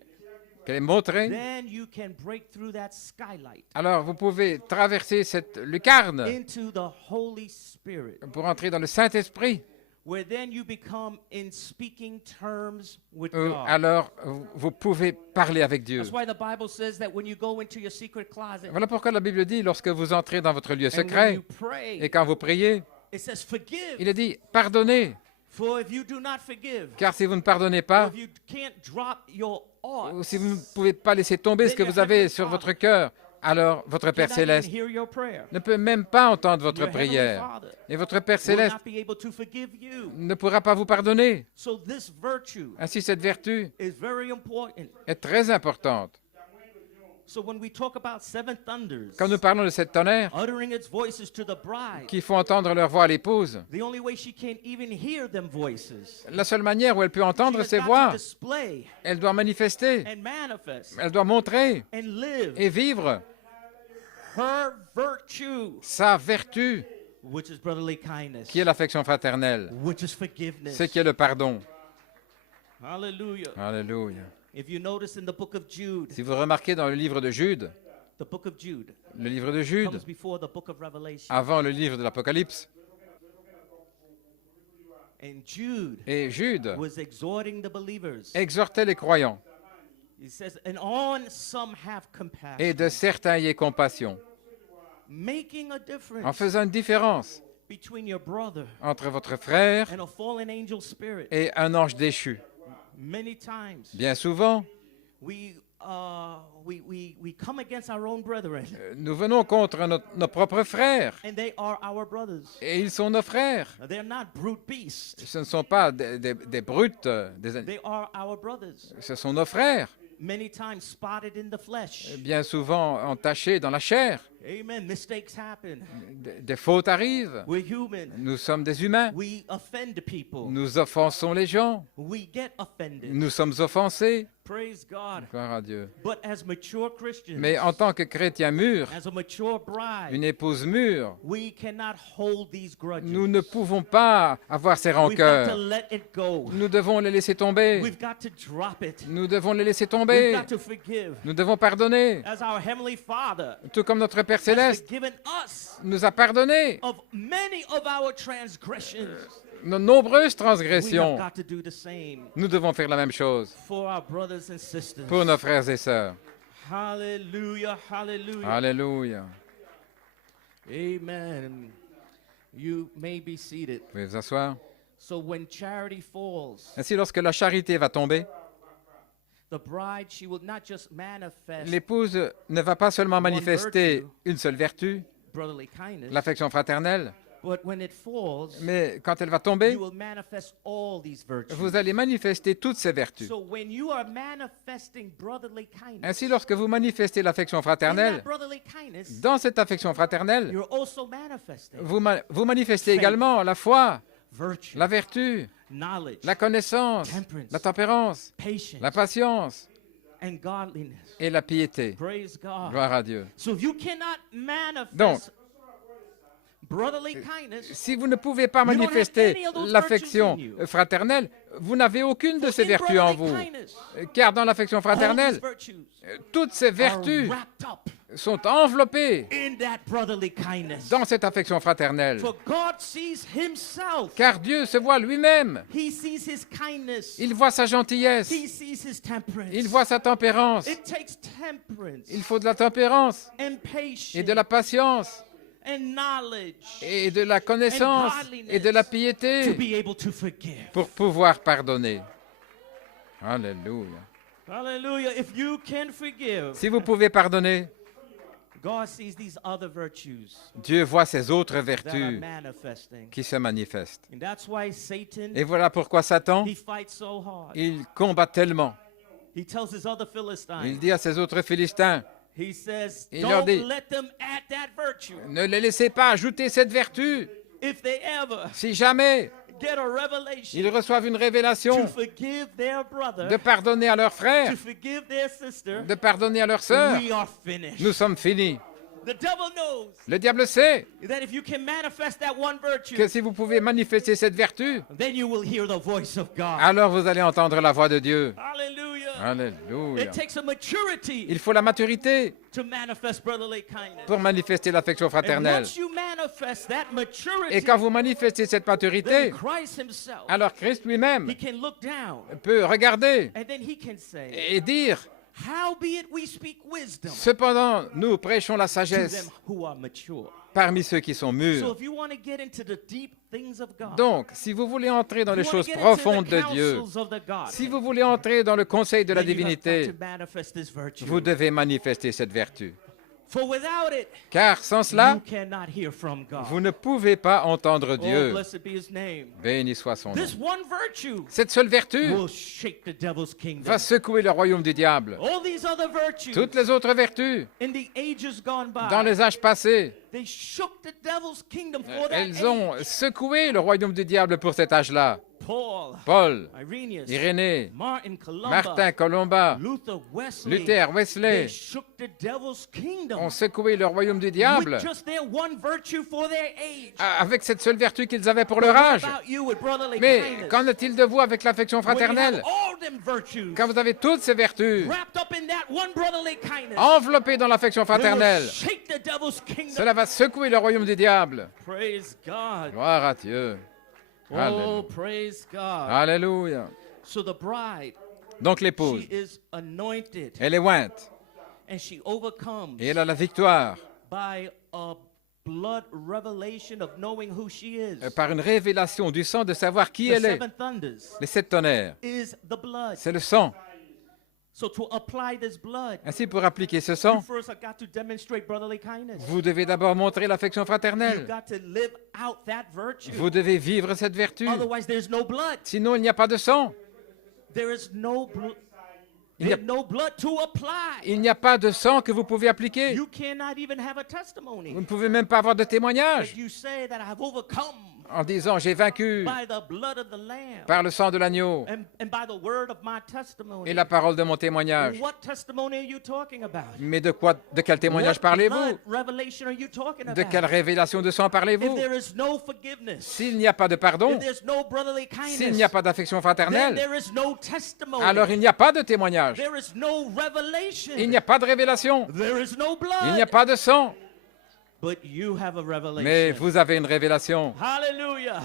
qu'elle est montrée, then you can break through that skylight alors vous pouvez traverser cette lucarne into the Holy Spirit, pour entrer dans le Saint-Esprit. where then you become in speaking terms with où God. alors vous pouvez parler avec Dieu. That's why the Bible says that when you go into your secret closet Voilà pourquoi la Bible dit, lorsque vous entrez dans votre lieu and when secret you pray, et quand vous priez, it says forgive. il est dit, pardonnez, For if you do not forgive, car si vous ne pardonnez or pas, if you can't drop your ought, ou si vous ne pouvez pas laisser tomber ce que vous avez sur votre cœur, alors votre Père cannot Céleste even hear your prayer. ne peut même pas entendre votre Your heavenly prière. Father Et votre Père will Céleste not be able to forgive you. ne pourra pas vous pardonner. So this virtue Ainsi, cette vertu is very important. est très importante. So when we talk about seven thunders Quand nous parlons de cette tonnerre uttering its voices to the bride, qui font entendre leur voix à l'épouse, the only way she can't even hear them voices, la seule manière où elle peut she entendre has ces got voix, to display elle doit manifester, and manifest elle doit montrer and live et vivre her virtue, sa vertu, which is brotherly kindness, qui est l'affection fraternelle, which is forgiveness. ce qui est le pardon. Hallelujah. Alléluia. If you notice in the book of Jude, Si vous remarquez dans le livre de Jude, the book of Jude le livre de Jude, comes before the book of Revelation. avant le livre de l'Apocalypse, And Jude et Jude was exhorting the believers. exhortait les croyants, He says, and on some have compassion, et de certains y ait compassion, making a en difference faisant une différence between your brother entre votre frère and a fallen angel spirit. et un ange déchu. Many times Bien souvent, we come against our own brethren, nous venons contre nos propres frères, and they are our brothers. et ils sont nos frères. They're not brute beasts. Ce ne sont pas des brutes, They are our brothers. ce sont nos frères, Many times spotted in the flesh. bien souvent entachés dans la chair. Amen. Mistakes happen. Des fautes arrivent. We're human. Nous sommes des humains. We offend people. Nous offensons les gens. We get offended. Nous sommes offensés. Praise God. Gloire à Dieu. But as mature Christians, Mais en tant que chrétien mûr, as a mature bride, une épouse mûre, we cannot hold these grudges. nous ne pouvons pas avoir ces We've got to rancœurs. let it go. Nous devons les laisser tomber. We've got to drop it. Nous devons les laisser We've tomber. got to forgive. Nous devons pardonner. As our Heavenly Father Tout comme notre Père has Céleste forgiven us nous a pardonné of many of our transgressions, nos nombreuses we have transgressions. got to do the same Nous devons faire la même chose for our brothers and sisters. pour nos frères et sœurs. Hallelujah, hallelujah. Alléluia. Amen. You may be seated. Vous pouvez vous asseoir. So when charity falls, Ainsi, lorsque la charité va tomber, the bride, she will not just manifest l'épouse ne va pas seulement manifester une seule vertu, brotherly kindness, l'affection fraternelle, but when it falls, mais quand elle va tomber, you will manifest all these virtues. vous allez manifester toutes ces vertus. So when you are manifesting brotherly kindness, Ainsi, lorsque vous manifestez l'affection in fraternelle, that brotherly kindness, dans cette affection fraternelle, you're also manifesting vous manifestez également la foi, virtue, la vertu, knowledge, la connaissance, la tempérance, patience, la patience and godliness. et la piété. Praise God. Gloire à Dieu. So if you cannot manifest Donc, brotherly kindness, si vous ne pouvez pas don't have manifester any of those l'affection virtues in you. fraternelle, vous n'avez aucune de ces in vertus en brotherly vous. kindness, Car dans l'affection all fraternelle, these virtues toutes ces are vertus wrapped up sont enveloppées in that brotherly kindness. dans cette affection fraternelle. For God sees himself. Car Dieu se voit lui-même. He sees his kindness. Il voit sa gentillesse. He sees his temperance. Il voit sa tempérance. It takes temperance Il faut de la tempérance and patience et de la patience and knowledge et de la connaissance et de la to piété be able to forgive. pour pouvoir pardonner. Alléluia. Hallelujah. If you can forgive, Si vous pouvez pardonner, God sees these other virtues Dieu voit ces autres that are vertus manifesting. qui se manifestent. And that's why Satan, Et voilà pourquoi Satan, he fights so hard. il combat tellement. He tells his other Il Philistines, dit à ses autres Philistins, he says, Il leur don't dit, let them add that virtue. ne les laissez pas ajouter cette vertu. if they ever si jamais get a revelation ils reçoivent une to révélation forgive their brother, de pardonner à leurs frères, to forgive their sister, de pardonner à leurs sœurs, we are finished. nous sommes finis. The devil knows Le diable sait that if you can manifest that one virtue, que si vous pouvez manifester cette vertu, then you will hear the voice of God. alors vous allez entendre la voix de Dieu. Hallelujah. Alléluia. It takes a maturity Il faut la maturité to manifest brotherly kindness. pour manifester l'affection And fraternelle. once you manifest that maturity, Et quand vous manifestez cette then maturité, Christ himself, alors Christ lui-même he can look down peut regarder and then he can say, et dire, howbeit we speak wisdom cependant, nous prêchons la to them sagesse who are mature. parmi ceux qui sont So mûrs. if you want to get into the deep things of God, Donc, si vous voulez entrer dans les if you wanna choses get into profondes the de Dieu, counsels of the God, si vous voulez entrer dans le conseil de la then you have divinité, got to manifest this virtue. vous devez manifester cette vertu. For without it, Car sans cela, you cannot hear from God. vous ne pouvez pas entendre Oh, Dieu. blessed be his name. Béni soit son nom. This one virtue Cette seule vertu will shake the devil's kingdom. va secouer le royaume du diable. All these other virtues Toutes les autres vertus, in the ages gone by, dans les âges passés, they shook the devil's kingdom for that elles ont age. secoué le royaume du diable pour cet âge-là. Paul, Paul, Irenaeus, Irénée, Martin, Columba, Martin, Colomba, Luther, Wesley, Luther, they Wesley shook the devil's kingdom ont secoué le royaume du diable with just their one virtue for their age. avec cette seule vertu qu'ils avaient pour But leur what âge. about you with brotherly Mais kindness? qu'en est-il de vous avec l'affection When you have fraternelle? all them virtues Quand vous avez toutes ces vertus wrapped up in that one brotherly kindness, enveloppées dans l'affection it will fraternelle, shake the devil's kingdom. cela va secouer le royaume du diable. Praise God. Gloire à Dieu. Oh, Alléluia. praise God. Alléluia. So the bride, Donc l'épouse, she is anointed elle est ointe and she overcomes et elle a la victoire by a blood revelation of knowing who she is. par une révélation du sang de savoir qui The elle est. seven thunders Les 7 tonnerres, is the blood. c'est le sang. So to apply this blood, Ainsi, pour appliquer ce you sang, first have got to demonstrate brotherly kindness. vous devez d'abord montrer l'affection You've fraternelle. got to live out that virtue. Vous devez vivre cette vertu. Otherwise, there's no blood. Sinon, il n'y a pas de sang. There is no blood. Il n'y a- There's no blood to apply. Il n'y a pas de sang que vous pouvez appliquer. You cannot even have a Vous testimony. ne pouvez même pas avoir de témoignage If you say that I've overcome en disant j'ai vaincu by the blood of the Lamb par le sang de l'agneau and by the word of my testimony. et la parole de mon témoignage. What testimony are you talking about? Mais de quoi, de quel témoignage What parlez-vous? blood revelation are you talking De about? quelle révélation de sang If parlez-vous? there is no forgiveness, S'il n'y a pas de pardon, if there's no brotherly s'il n'y a kindness, pas d'affection then fraternelle, there is no testimony. alors il n'y a pas de témoignage. There is no revelation. Il n'y a pas de révélation. There is no blood. Il n'y a pas de sang. But you have a revelation. Mais vous avez une révélation. Hallelujah.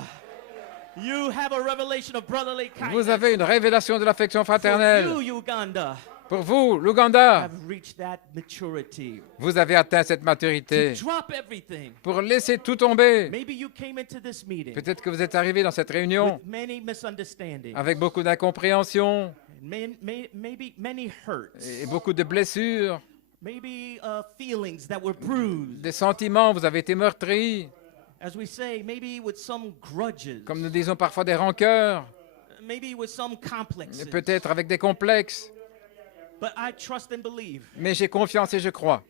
You have a revelation of brotherly kindness. Vous avez une révélation de l'affection For fraternelle. you, Uganda, Pour vous, l'Ouganda, have reached that maturity. vous avez atteint cette To maturité. drop everything. Pour laisser tout tomber. Maybe you came into this meeting Peut-être que vous êtes arrivé dans cette réunion with many misunderstandings, avec beaucoup d'incompréhension maybe many hurts, et beaucoup de blessures, maybe feelings that were bruised. des sentiments. Vous avez été meurtri, As we say, maybe with some grudges, comme nous disons parfois des rancœurs, maybe with some complexes. peut-être avec des complexes. But I trust and believe Mais j'ai confiance et je crois,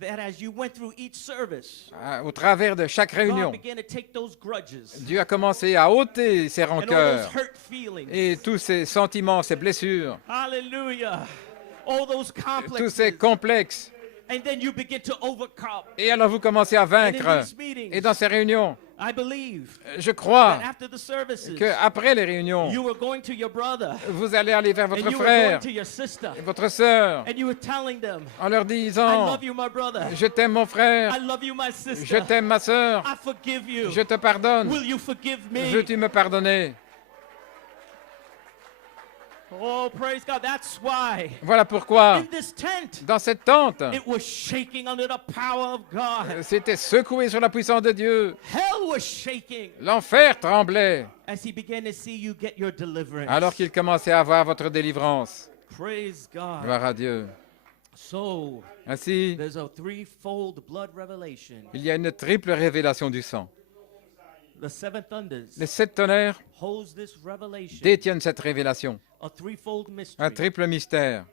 that as you went through each service, au travers de chaque God réunion, began to take those grudges Dieu a commencé à ôter ses and all rancœurs those hurt feelings. et tous ces sentiments, ces blessures, Hallelujah. All those tous ces complexes. complexes. And then you begin to overcome. Et alors vous commencez à And vaincre. in these meetings, Et dans ces réunions, I believe je crois that after the services, qu'après les réunions, you were going to your brother vous allez aller vers and votre you were going frère to your sister et votre sœur and you were telling them, en leur I disant love you, my brother. « Je t'aime mon frère, I love you, my je sister. t'aime ma sœur, I forgive you. je te pardonne, Will you forgive me? veux-tu me pardonner ?» Oh, praise God. That's why Voilà pourquoi, in this tent, dans cette tente, it was shaking under the power of God. c'était secoué sur la puissance de Dieu. Hell was shaking L'enfer tremblait as he began to see you get your deliverance. alors qu'il commençait à avoir votre délivrance. Praise God. Gloire à Dieu. So, Ainsi, there's a threefold blood revelation. il y a une triple révélation du sang. The seven thunders Les 7 tonnerres holds this revelation, détiennent cette révélation, a threefold un mystery, triple mystère,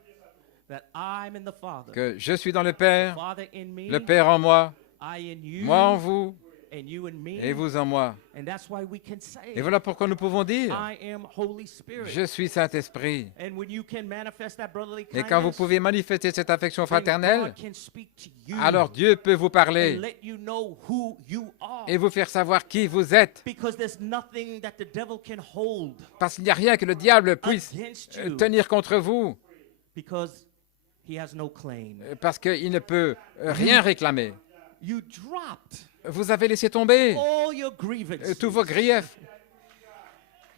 that I'm in the Father, que je suis dans le Père, Father in me, le Père en moi, I in you, moi en vous, and you and me. et vous en moi. And that's why we can say, Et voilà pourquoi nous pouvons dire, I am Holy Spirit. je suis Saint-Esprit. And when you can manifest that brotherly Et quand vous kindness, pouvez manifester cette affection then fraternelle, God can speak to you alors Dieu peut vous and parler let you know who you are. et vous faire savoir qui vous êtes. Because there's nothing that the devil can hold Parce qu'il n'y a rien que le diable puisse against you. tenir contre vous, Because he has no claim. parce qu'il ne peut rien réclamer. You dropped Vous avez laissé tomber all your grievances. tous vos griefs.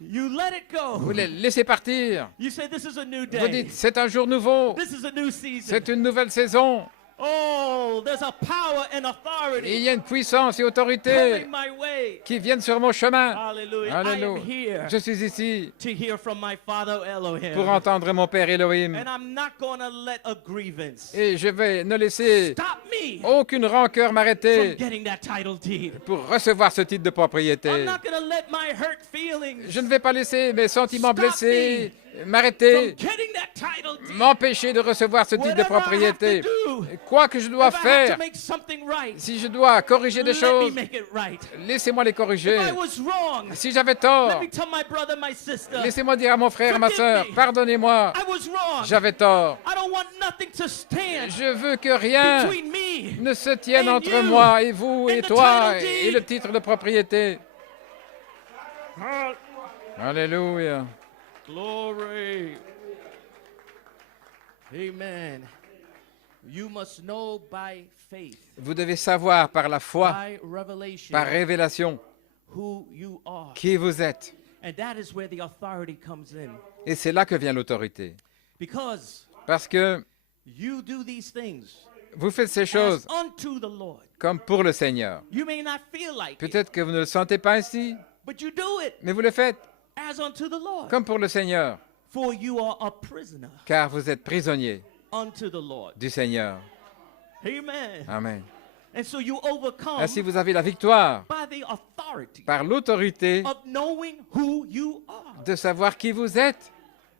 You let it go. Vous les laissez partir. You say this is a new Vous day. dites, c'est un jour nouveau. This is a new season. C'est une nouvelle saison. Oh, there's a power and Et il authority y a une puissance et autorité coming my way. qui viennent sur mon chemin. Hallelujah. I am Alléluia. here Je suis ici to hear from my Father Elohim. pour entendre mon Père Elohim. And I'm not going to let a grievance Et je vais ne laisser stop me aucune rancœur from m'arrêter getting that title deed. pour recevoir ce titre de I'm propriété. not going to let my hurt feelings Je ne vais pas laisser mes sentiments Stop blessés from m'arrêter, getting that title deed. m'empêcher de recevoir ce titre de Whatever I have propriété. to do, Quoi que je dois if I have faire, to make something right, si je dois corriger des let me choses, make it right. laissez-moi les corriger. If I was wrong, Si j'avais let tort, me tell my brother, my sister, laissez-moi dire à mon frère, ma sœur, pardonnez-moi, I was wrong. j'avais tort. I don't want nothing to stand Je veux que rien between me. ne se tienne and entre you moi et vous et and the toi title et deed. le titre de propriété. Alléluia. Glory. Amen. You must know by faith, Vous devez savoir par la foi, by revelation, par révélation, who you are. qui vous êtes. And that is where the authority comes in. Et c'est là que vient l'autorité. Because Parce que you do these things vous faites ces as choses unto the Lord. comme pour le Seigneur. You may not feel like it, Peut-être que vous ne le sentez pas ainsi, but you do it mais vous le faites as unto the Lord. comme pour le Seigneur, For you are a prisoner car vous êtes prisonnier unto the Lord. du Seigneur. Amen. Amen. And so you overcome Ainsi, vous avez la victoire by the authority par l'autorité of knowing who you are. de savoir qui vous êtes.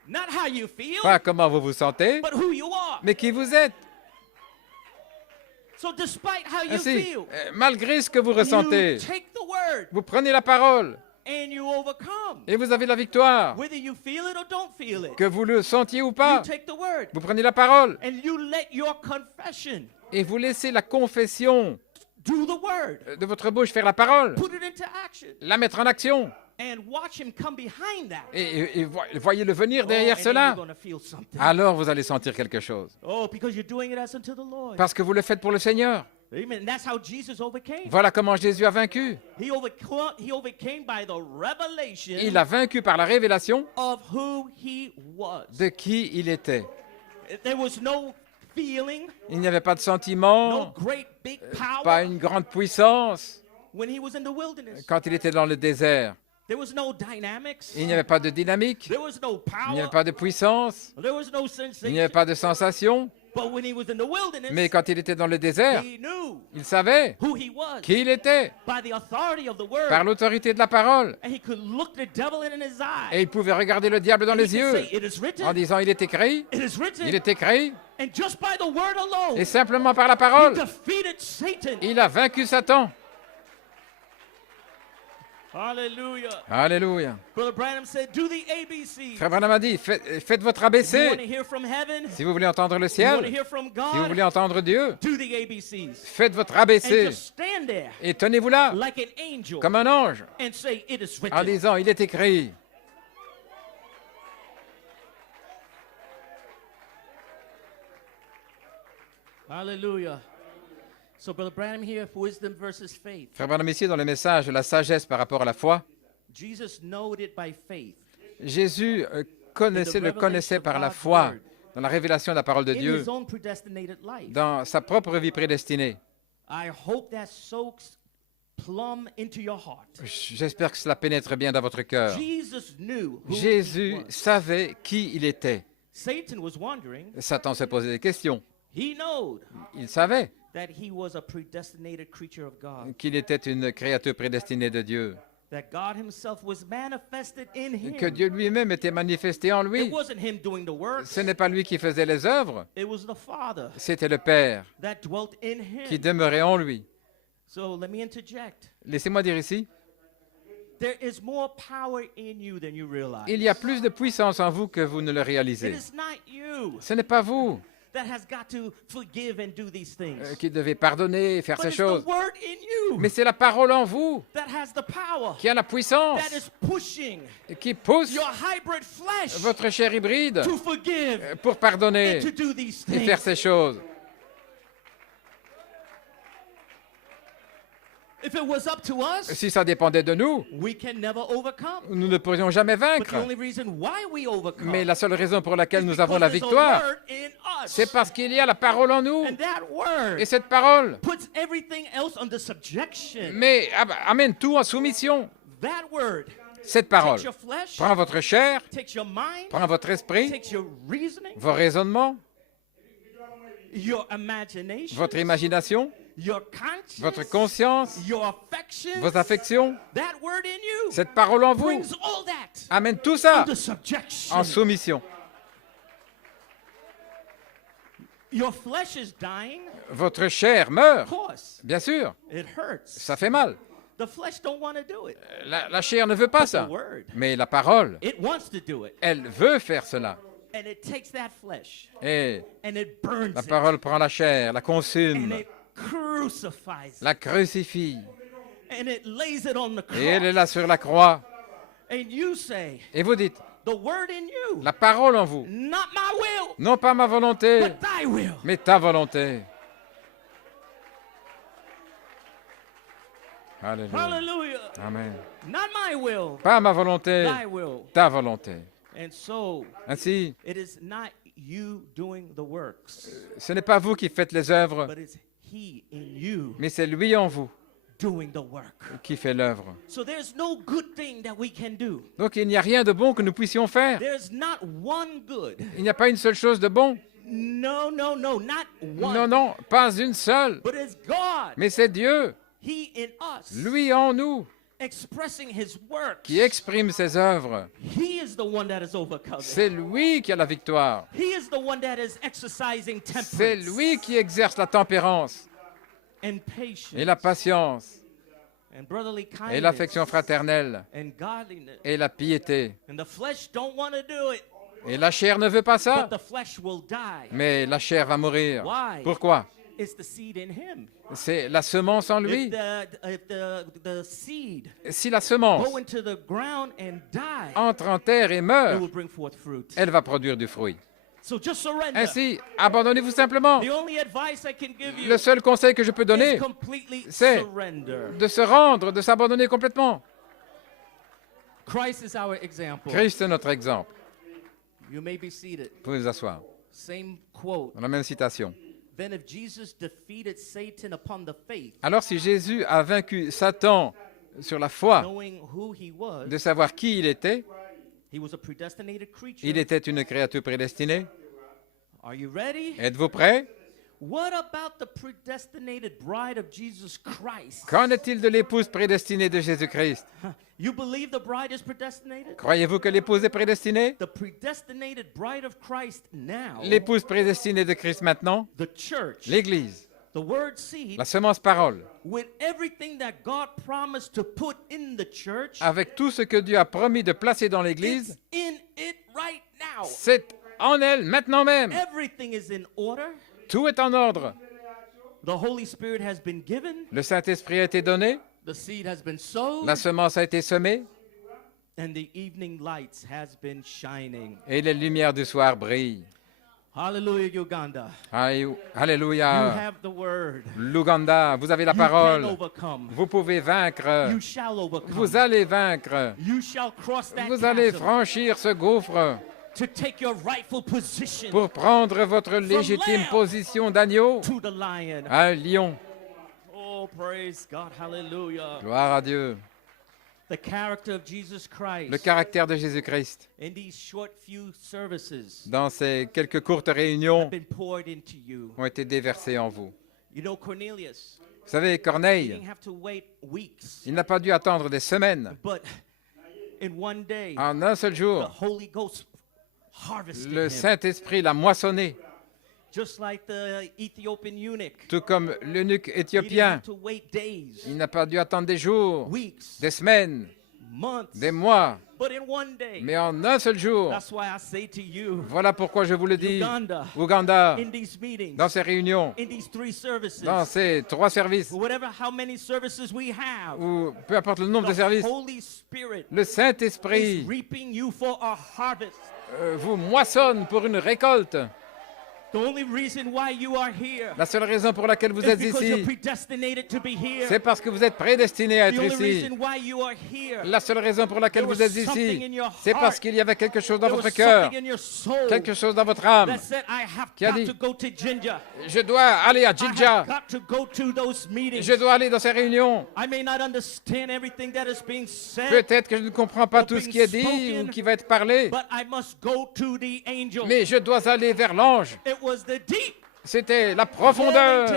Not how you feel, Pas comment vous vous sentez, but who you are. mais qui vous êtes. So despite how you Ainsi, feel, malgré ce que vous ressentez, you take the word vous prenez la parole and you overcome. et vous avez la victoire. Whether you feel it or don't feel it, Que vous le sentiez ou you pas, take the word vous prenez la parole and you let your confession et vous laissez la confession do the word. de votre bouche faire la parole, Put it into action la mettre en action. and watch him come behind that. Et voyez-le venir derrière and then cela. you're gonna feel something. Alors vous allez sentir quelque chose. Oh, because you're doing it as unto the Lord. Parce que vous le faites pour le Seigneur. Amen. And that's how Jesus overcame. Voilà comment Jésus a vaincu. He overcame by the revelation Il a vaincu par la révélation of who he was. de qui il était. There was no feeling, Il n'y avait pas de no sentiment, great big pas power une grande puissance when he was in the wilderness. quand il était dans le désert. There was no dynamics. Il n'y avait pas de dynamique, There was no il n'y avait power. pas de puissance, There was no il n'y sensation. avait pas de sensation. But when he was in the wilderness, Mais quand il était dans le désert, he knew il savait who he was qui il était by the authority of the word. par l'autorité de la parole. And he could look the devil in his eye. Et il pouvait regarder le diable dans And he les could yeux say, it is en written. disant, il est écrit, It is written. il est écrit. And just by the word alone, Et simplement par la he parole, defeated Satan. il a vaincu Satan. Hallelujah. Alléluia. Brother Branham said, do the ABC. Frère Branham a dit, faites votre You want to ABC. hear from heaven? Si vous voulez entendre le You want to ciel, hear from si vous God? voulez entendre Dieu, Do the ABCs. faites votre And ABC. just stand there Et tenez-vous là, like an angel comme un ange, and say, it is en written. disant, il est écrit. Hallelujah. So Brother Branham here, wisdom versus faith. Frère Branham ici, dans le message de la sagesse par rapport à la foi, Jesus knowed it by faith. Jésus le connaissait par la foi, dans la révélation de la parole de In Dieu, his own predestinated life. dans sa propre vie prédestinée. I hope that soaks plumb into your heart. J'espère que cela pénètre bien dans votre cœur. Jesus knew who Jésus he was. savait qui il était. Satan was wondering. Satan se posait des questions. He knowed Il savait that he was a predestinated creature of God. qu'il était une créature prédestinée de Dieu, That God himself was manifested in him. que Dieu lui-même était manifesté en It lui. wasn't him doing the work. Ce n'est pas lui qui faisait les œuvres, It was the Father c'était le Père that dwelt in him. qui demeurait en lui. So let me interject. Laissez-moi dire ici, There is more power in you than you realize. il y a plus de puissance en vous que vous ne le It réalisez. is not you Ce n'est pas vous that has got to forgive and do these things. qui devez pardonner et faire But ces it's choses, the word in you mais c'est la parole en vous that has the power, qui a la puissance, that is pushing et qui pousse your hybrid flesh votre chair hybride to forgive pour pardonner and to do these et faire things. ces choses. If it was up to us, Si ça dépendait de nous, we can never overcome. nous ne pourrions jamais But vaincre. the only reason why we overcome Mais la seule raison pour laquelle is nous avons la because there's a victoire, word in us. c'est parce qu'il y a la parole en nous. And that word Et cette parole, puts everything else under subjection. mais amène tout en soumission. That word Cette parole takes your flesh, prend votre chair, takes your mind, prend votre esprit, takes your reasoning, vos raisonnements, your imagination, votre imagination, your conscience, votre conscience, your affections. vos affections. That word in you Cette parole en vous brings all that amène tout ça under subjection. en soumission. Your flesh is dying, Votre chair of meurt, course. bien sûr, It hurts. ça fait mal. The flesh don't want to do it. La chair ne veut pas The ça. word, Mais la parole, it wants to do it. elle veut faire cela. And it takes that flesh Et and it burns la it. parole prend la chair, la And consume, it crucifies it. la crucifie. And it lays it on the Et elle est cross. là sur la croix. And you say, Et vous dites, the word in you, la parole en vous, not my will, non pas ma volonté, but thy will. mais ta volonté. Alléluia. Hallelujah. Amen. Not my will, Pas ma volonté, thy will. ta volonté. And so Ainsi, it is not you doing the works, ce n'est pas vous qui faites les œuvres, but it's he in you mais c'est lui en vous doing the work. qui fait l'œuvre. So there's no good thing that we can do. Donc il n'y a rien de bon que nous puissions faire. There's not one good. Il n'y a pas une seule chose de bon. No, not one. Non, non, pas une seule. But it's God, Mais c'est Dieu, he in us, lui en nous, expressing his works. qui exprime ses œuvres. He is the one that is overcoming. C'est lui qui a la victoire. He is the one that is exercising temperance C'est lui qui exerce la tempérance and patience et la patience and brotherly kindness et l'affection fraternelle and godliness. et la piété. And the flesh don't want to do it, Et la chair ne veut pas ça, but the flesh will die. mais la chair va mourir. Why? Pourquoi? It's the seed in him. C'est la semence en lui. If the seed Si la semence go into the ground and die, entre en terre et it meurt, will bring forth fruit. elle va produire du fruit. So just surrender. Ainsi, abandonnez-vous simplement. The only advice I can give you Le seul conseil que je peux is donner, completely c'est surrender. de se rendre, de s'abandonner complètement. Christ is our example. Christ est notre exemple. You may be seated. Vous pouvez vous asseoir. Same quote. Dans la même citation. Then if Jesus defeated Satan upon the faith, Alors si Jésus a vaincu Satan sur la foi knowing who he was, de savoir qui il était, he was a predestinated creature. il était une créature prédestinée. Are you ready? Êtes-vous prêts? What about the predestinated bride of Jesus Christ? Qu'en est-il de l'épouse prédestinée de Jésus-Christ? You believe the bride is predestinated? Croyez-vous que l'épouse est prédestinée? The predestinated bride of Christ now, L'épouse prédestinée de Christ maintenant? the church, L'Église, the word seed, la semence parole, with everything that God promised to put in the church, avec tout ce que Dieu a promis de placer dans it's l'Église, in it right now. c'est en elle maintenant même. Everything is in order. Tout est en ordre. The Holy Spirit has been given. Le Saint-Esprit a été donné, The seed has been sowed. la semence a été semée And the evening lights has been shining. et les lumières du soir brillent. Hallelujah, Uganda. You Alléluia. have the word. L'Ouganda, vous avez la You can parole. overcome. Vous pouvez vaincre. You shall overcome. Vous allez vaincre. You shall cross that Vous allez chasm franchir ce gouffre to take your rightful position pour prendre votre légitime lamb position d'agneau to the lion. à un lion. Oh, praise God. Hallelujah. Gloire à Dieu. The character of Jesus Christ Le caractère de Jésus-Christ, in these short few services dans ces quelques courtes réunions, have been poured into you. ont été déversés en vous. You know Cornelius, Vous savez, he Corneille, didn't have to wait weeks, il n'a pas dû attendre des semaines. but in one day, En un seul the jour, Holy Ghost harvested le him. Saint-Esprit l'a moissonné. Just like the Ethiopian eunuch. Tout comme l'eunuque He didn't éthiopien, have to wait days, il n'a pas dû attendre des jours, weeks, des semaines, months, des mois, but in one day. mais en un seul jour. That's why I say to you, Voilà pourquoi je vous le dis, Uganda, Ouganda, in these meetings, dans ces réunions, in these 3 services, dans ces 3 services, whatever how many services we have, ou peu importe le nombre de the services, Holy Spirit le is Saint-Esprit reaping you for a harvest. vous moissonne pour une récolte. The only reason why you are here La seule raison pour laquelle vous is êtes because you're ici, predestinated to be here. c'est parce que vous êtes prédestinés à The être only ici. reason why you are here, La seule raison pour laquelle vous êtes ici, c'est parce qu'il y avait quelque chose dans there votre was cœur, something in your soul quelque chose dans votre âme. that said, I have Qui a got dit, to go to Jinja. Je dois aller à I have Jinja, got to go to those meetings. je dois aller dans ces réunions. I may not understand everything that is being said, Peut-être que je ne comprends pas tout ce qui est dit ou qui va être parlé, but I must go to the angel. mais je dois aller vers l'ange. It was the deep. C'était la profondeur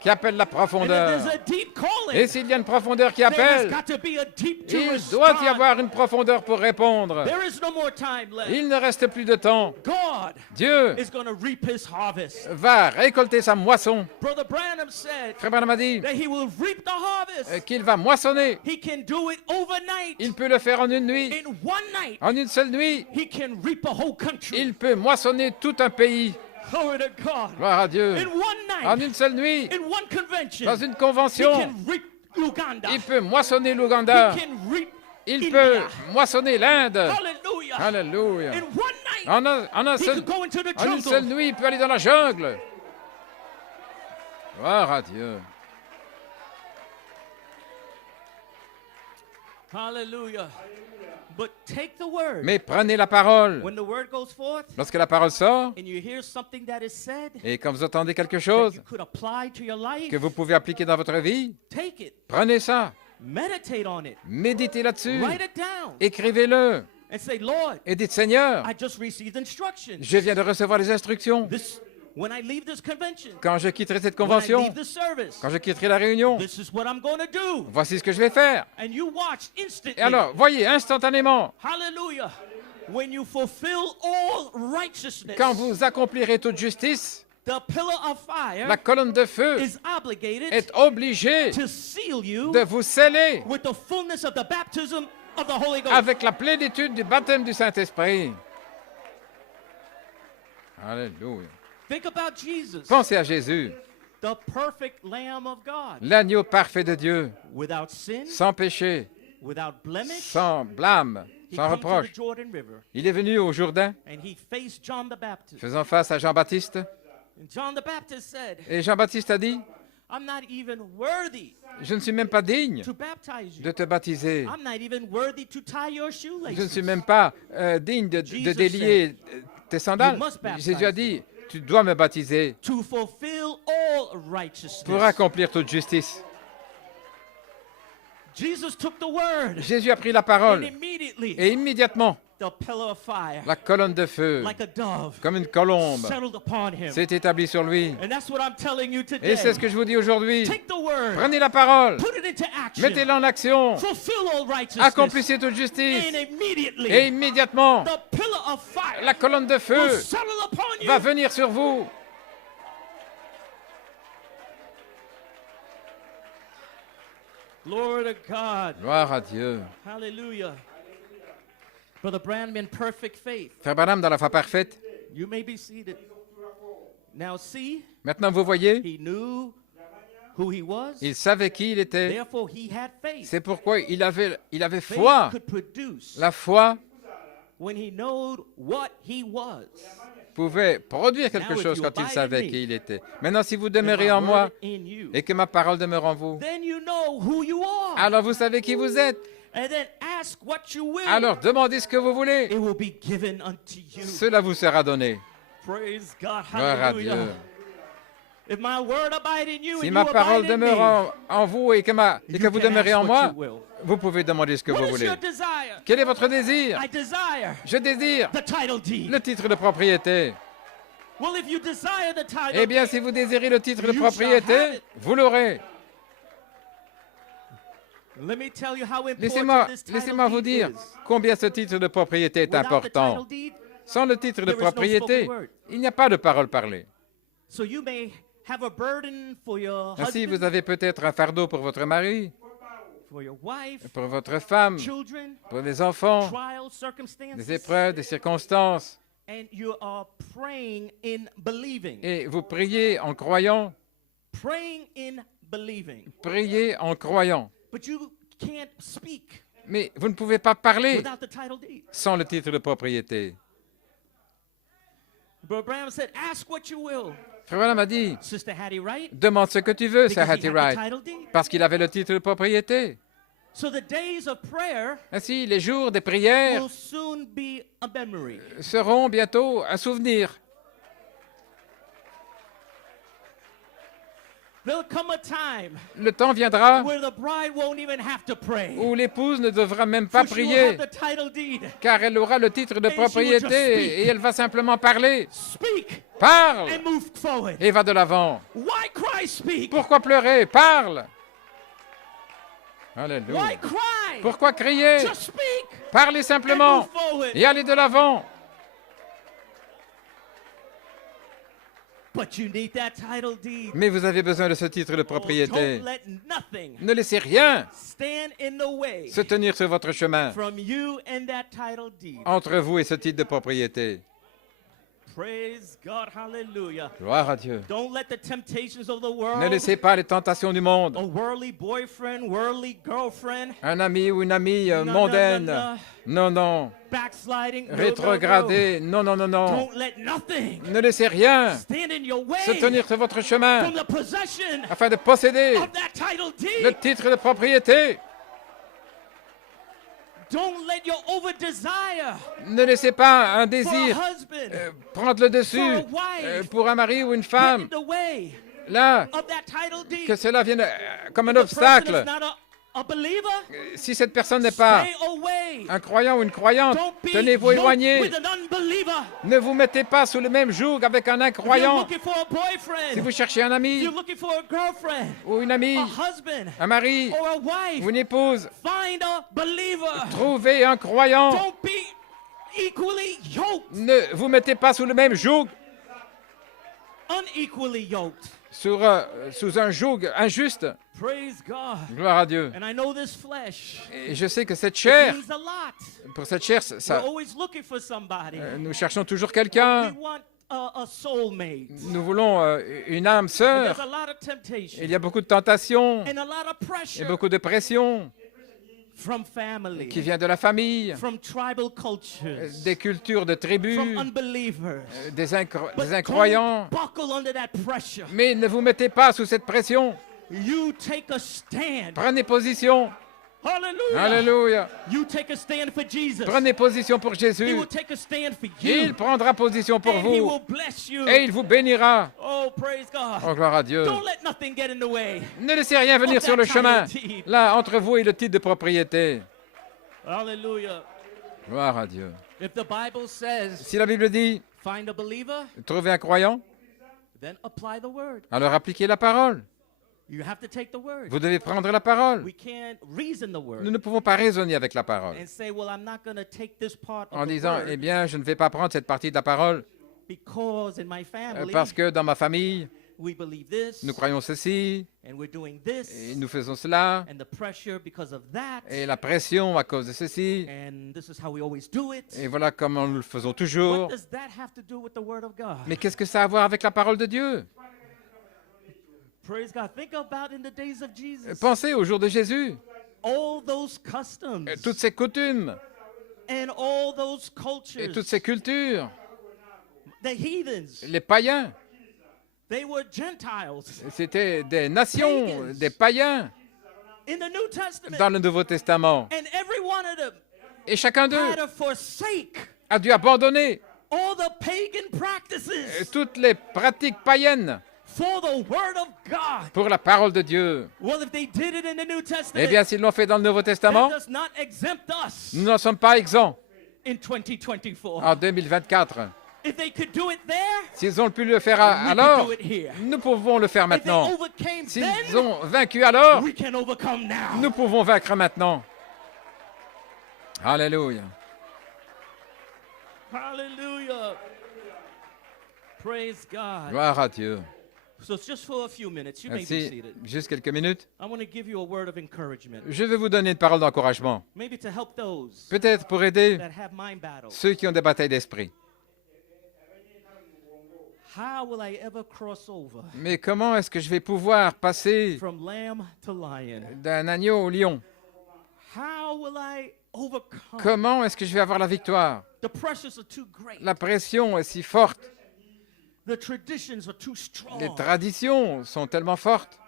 qui appelle la And if profondeur. there's a deep calling, Et s'il y a une profondeur qui there has appelle, got to be a deep to il respond. doit y avoir une profondeur pour répondre. There is no more time left. Il ne reste plus de temps. God Dieu is going to reap his harvest. va récolter sa moisson. Brother Branham said Frère Branham a dit that he will reap the harvest. qu'il va moissonner. He can do it overnight. Il peut le faire en une nuit. In one night, En une seule nuit, he can reap a whole country. il peut moissonner tout un pays. Glory to God. Gloire à Dieu. In one En night, une seule nuit, in one convention, dans une he convention, can reap Uganda. il peut moissonner l'Ouganda. He can reap Il peut India. moissonner l'Inde. Hallelujah. Alléluia. In one night, En he could go into the une jungle. seule nuit, il peut aller dans la jungle. Gloire à Dieu. Hallelujah. But take the word. Mais prenez la parole. When the word goes forth Lorsque la parole sort, and you hear something that is said et quand vous entendez quelque that chose you could apply to your life, que vous pouvez appliquer dans votre vie, take it, prenez ça, meditate on it, méditez là-dessus, write it down, écrivez-le and say, Lord, et dites Seigneur, I just received instructions. je viens de recevoir les instructions. This, when I leave this convention, Quand je quitterai cette when I convention, leave the service, quand je quitterai la réunion, this is what I'm going to do. voici ce que je vais faire. And you watch instantly. Et alors, voyez, instantanément, Hallelujah. When you fulfill all righteousness, quand vous accomplirez toute justice, the pillar of fire la colonne de feu is obligated est obligée to seal you de vous sceller with the fullness of the baptism of the Holy Ghost. avec la plénitude du baptême du Saint-Esprit. Alléluia. Think about Jesus, Pensez à Jésus, the perfect Lamb of God, l'agneau parfait de Dieu, without sin, sans péché, without blemish. sans blâme, He sans came to reproche. the Jordan River Il est venu au Jourdain, and he faced John the Baptist. faisant face à Jean-Baptiste, And John the Baptist said, et Jean-Baptiste a dit, I'm not even worthy je ne suis même pas digne to baptize you. de te baptiser. I'm not even worthy to tie your shoelaces. Je ne suis même pas digne de Jesus délier tes sandales. "You must baptize Jésus a dit, tu dois me baptiser To fulfill all righteousness. pour accomplir toute justice. Jesus took the word Jésus a pris la and parole immediately et immédiatement, the pillar of fire, la colonne de feu, like a dove, comme une colombe, settled upon him. s'est établie sur lui. And that's what I'm telling you today. Et c'est ce que je vous dis aujourd'hui. Take the word, Prenez la parole, put it into action, mettez-la en action, fulfill all righteousness, accomplissez toute justice. and immediately Et immédiatement, the pillar of fire la colonne de will feu settle upon you. va venir sur vous. Glory to God. Gloire à Dieu. Hallelujah. Brother Branham, in perfect faith, Frère Branham, dans la foi parfaite, you may be seated. Now see, maintenant vous voyez, he knew who he was. il savait qui il était. Therefore, he had faith. C'est pourquoi il avait Faith foi. could produce La foi when he knowed what he was. pouvait produire quelque Now, if chose you quand il abide in savait me, qui il était. Maintenant, si vous and demeurez my en moi word in you, et que ma parole demeure en vous, then you know who you are. alors vous savez qui vous êtes. And then ask what you will. Alors demandez ce que vous voulez. It will be given unto you. Cela vous sera donné. Praise God. Gloire à Hallelujah. Dieu. If my word abide in you Si and ma you parole abide in demeure me, en vous et que you vous can demeurez ask en what moi, you will. vous pouvez demander ce que What vous is voulez. your desire? Quel est votre désir? I desire Je désire the title deed. le titre de propriété. Well, if you desire the title Eh bien, deed, si vous désirez le titre de You shall have propriété, it. vous l'aurez. let me tell you how important Laissez-moi this title laissez-moi vous deed dire is. combien ce titre de propriété est Without the important. title deed, Sans le titre de there is no propriété, spoken word. il n'y a pas de parole parlée. So you may have a burden for your Ainsi, husband, vous avez peut-être un fardeau pour votre mari, for your wife, pour votre femme, children, pour les enfants, trials, des circumstances, épreuves, des circonstances. and you are praying in believing. Et vous priez en croyant, Praying in believing. priez en croyant. But you can't speak Mais vous ne pouvez pas parler without the title deed. sans le titre de propriété. Brother Branham said, ask what you will. Frère Branham a dit, Sister Hattie Wright, demande ce que tu veux, c'est because he Hattie had the Wright, title deed. parce qu'il avait le titre de propriété. So the days of prayer Ainsi, les jours des prières will soon be a memory. seront bientôt un souvenir. There'll come a time Le temps viendra where the bride won't even have to pray. où l'épouse ne devra même pas For she will prier, have the title deed. car elle aura le titre de she will just speak. propriété et elle va simplement parler. Speak Parle and move forward. et va de l'avant. Why cry, speak? Pourquoi pleurer? Parle. Why Alléluia. cry? Pourquoi crier? Just speak Parlez and simplement move forward. et allez de l'avant. But you need that title deed. Mais vous avez besoin de ce titre de Oh, propriété. don't let nothing Ne laissez rien stand in the way se tenir sur votre chemin from you and that title deed. entre vous et ce titre de propriété. Praise God, hallelujah. Gloire à Dieu. Don't let the temptations of the world, Ne laissez pas les tentations du monde. a worldly boyfriend, worldly girlfriend, Un ami ou une amie No, no, mondaine. no, Non, non. backsliding, no, Rétrogradé. Non, non, non, no, no. non. Don't let nothing Ne laissez rien stand in your way se tenir sur votre chemin from the possession afin de posséder of that title le deed. titre de propriété. Don't let your over desire Ne laissez pas un for a désir husband prendre le dessus For a wife. pour un mari ou une get femme. in the way Là, of that title deed. que cela vienne comme un The person obstacle. is not a believer. Si cette personne n'est pas Stay away. un croyant ou une croyante, Don't be tenez-vous yoked éloigné. with an unbeliever. Ne vous mettez pas sous le même joug avec un If you're incroyant. looking for a boyfriend, Si vous cherchez un if ami you're looking for a girlfriend, ou une amie, a husband, un mari or a wife, ou une épouse, find a believer. trouvez un croyant. Don't be equally yoked, Ne vous mettez pas sous le même joug, unequally yoked. sous un joug injuste. Praise God. Gloire à Dieu. And I know this flesh Et je sais que cette chair, means a lot. pour cette chair, We're ça, always looking for somebody. nous cherchons toujours We quelqu'un. want a soulmate. Nous voulons une âme There's sœur. a lot of temptation Il y a beaucoup de tentations and a lot of et pressure beaucoup de pression from family, qui vient de la famille, from tribal cultures, des cultures de tribus, from unbelievers. des But incroyants. don't buckle under that pressure. Mais ne vous mettez pas sous cette pression. You take a stand. Prenez position. Hallelujah. Alléluia. You take a stand for Jesus. Prenez position pour He Jésus. will take a stand for Il you. prendra position pour And he vous will bless you. et il vous bénira. Oh, praise God. Oh, gloire à Dieu. Don't let nothing get in the way. Ne laissez rien venir sur le chemin, là, entre vous et le titre de propriété. Hallelujah. Gloire à Dieu. If the Bible says, Si la Bible dit, find a believer, trouvez un croyant, then apply the word. alors appliquez la parole. You have to take the word. Vous devez prendre la parole. We can't reason the word Nous ne pouvons pas raisonner avec la parole and say, well, I'm not going to take this part en of the disant, word eh bien, je ne vais pas prendre cette partie de la parole because in my family parce que dans ma famille, we believe this nous croyons ceci and we're doing this et nous faisons cela and the pressure because of that et la pression à cause de ceci and this is how we always do it. et voilà comment nous le faisons What toujours. does that have to do with the word of God? Mais qu'est-ce que ça a à voir avec la parole de Dieu? Praise God. Think about in the days of Jesus. Pensez au jour de Jésus, All those customs toutes ces coutumes and all those et cultures, toutes ces cultures, the heathens, les païens, they were Gentiles c'était des nations, des païens in the New Testament. dans le Nouveau Testament. And every one of them Et chacun d'eux had to forsake a dû abandonner all the pagan practices toutes les pratiques païennes for the word of God. pour la parole de Dieu. Well, if they did it in the New Eh Testament, bien, s'ils l'ont fait dans le Nouveau that Testament, does not exempt us nous n'en sommes pas exempts in 2024. en 2024. If they could do it there, S'ils ont pu le faire we alors, could do it here. nous pouvons le faire If they maintenant. overcame S'ils then, ont vaincu alors, we can overcome now. nous pouvons vaincre maintenant. Alléluia. Hallelujah. Praise God. Gloire à Dieu. So just for a few minutes, you may be Ainsi, seated. juste quelques minutes, I want to give you a word of encouragement. je vais vous donner une parole d'encouragement. Maybe to help those Peut-être pour aider that have mind battles. ceux qui ont des batailles d'esprit. How will I ever cross over Mais comment est-ce que je vais pouvoir passer from lamb to lion? d'un agneau au lion? How will I overcome? Comment est-ce que je vais avoir la victoire? The pressures are too great. La pression est si forte. The traditions are too strong. Les traditions sont tellement fortes.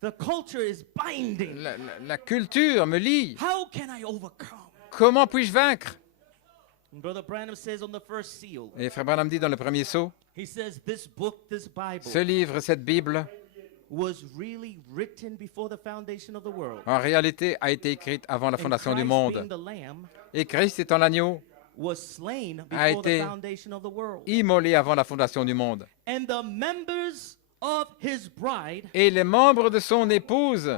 The culture is binding. La culture me lie. How can I overcome? Comment puis-je vaincre? And Brother Branham says on the first seal, Et Frère Branham dit dans le premier sceau, he says this book, this Bible, ce livre, cette Bible, was really written before the foundation of the world. en réalité, a été écrite avant la And fondation du Christ monde. being the Lamb Et Christ étant l'agneau, was slain a before été the foundation of the world. immolé avant la fondation du monde. And the members of his bride, Et les membres de son épouse,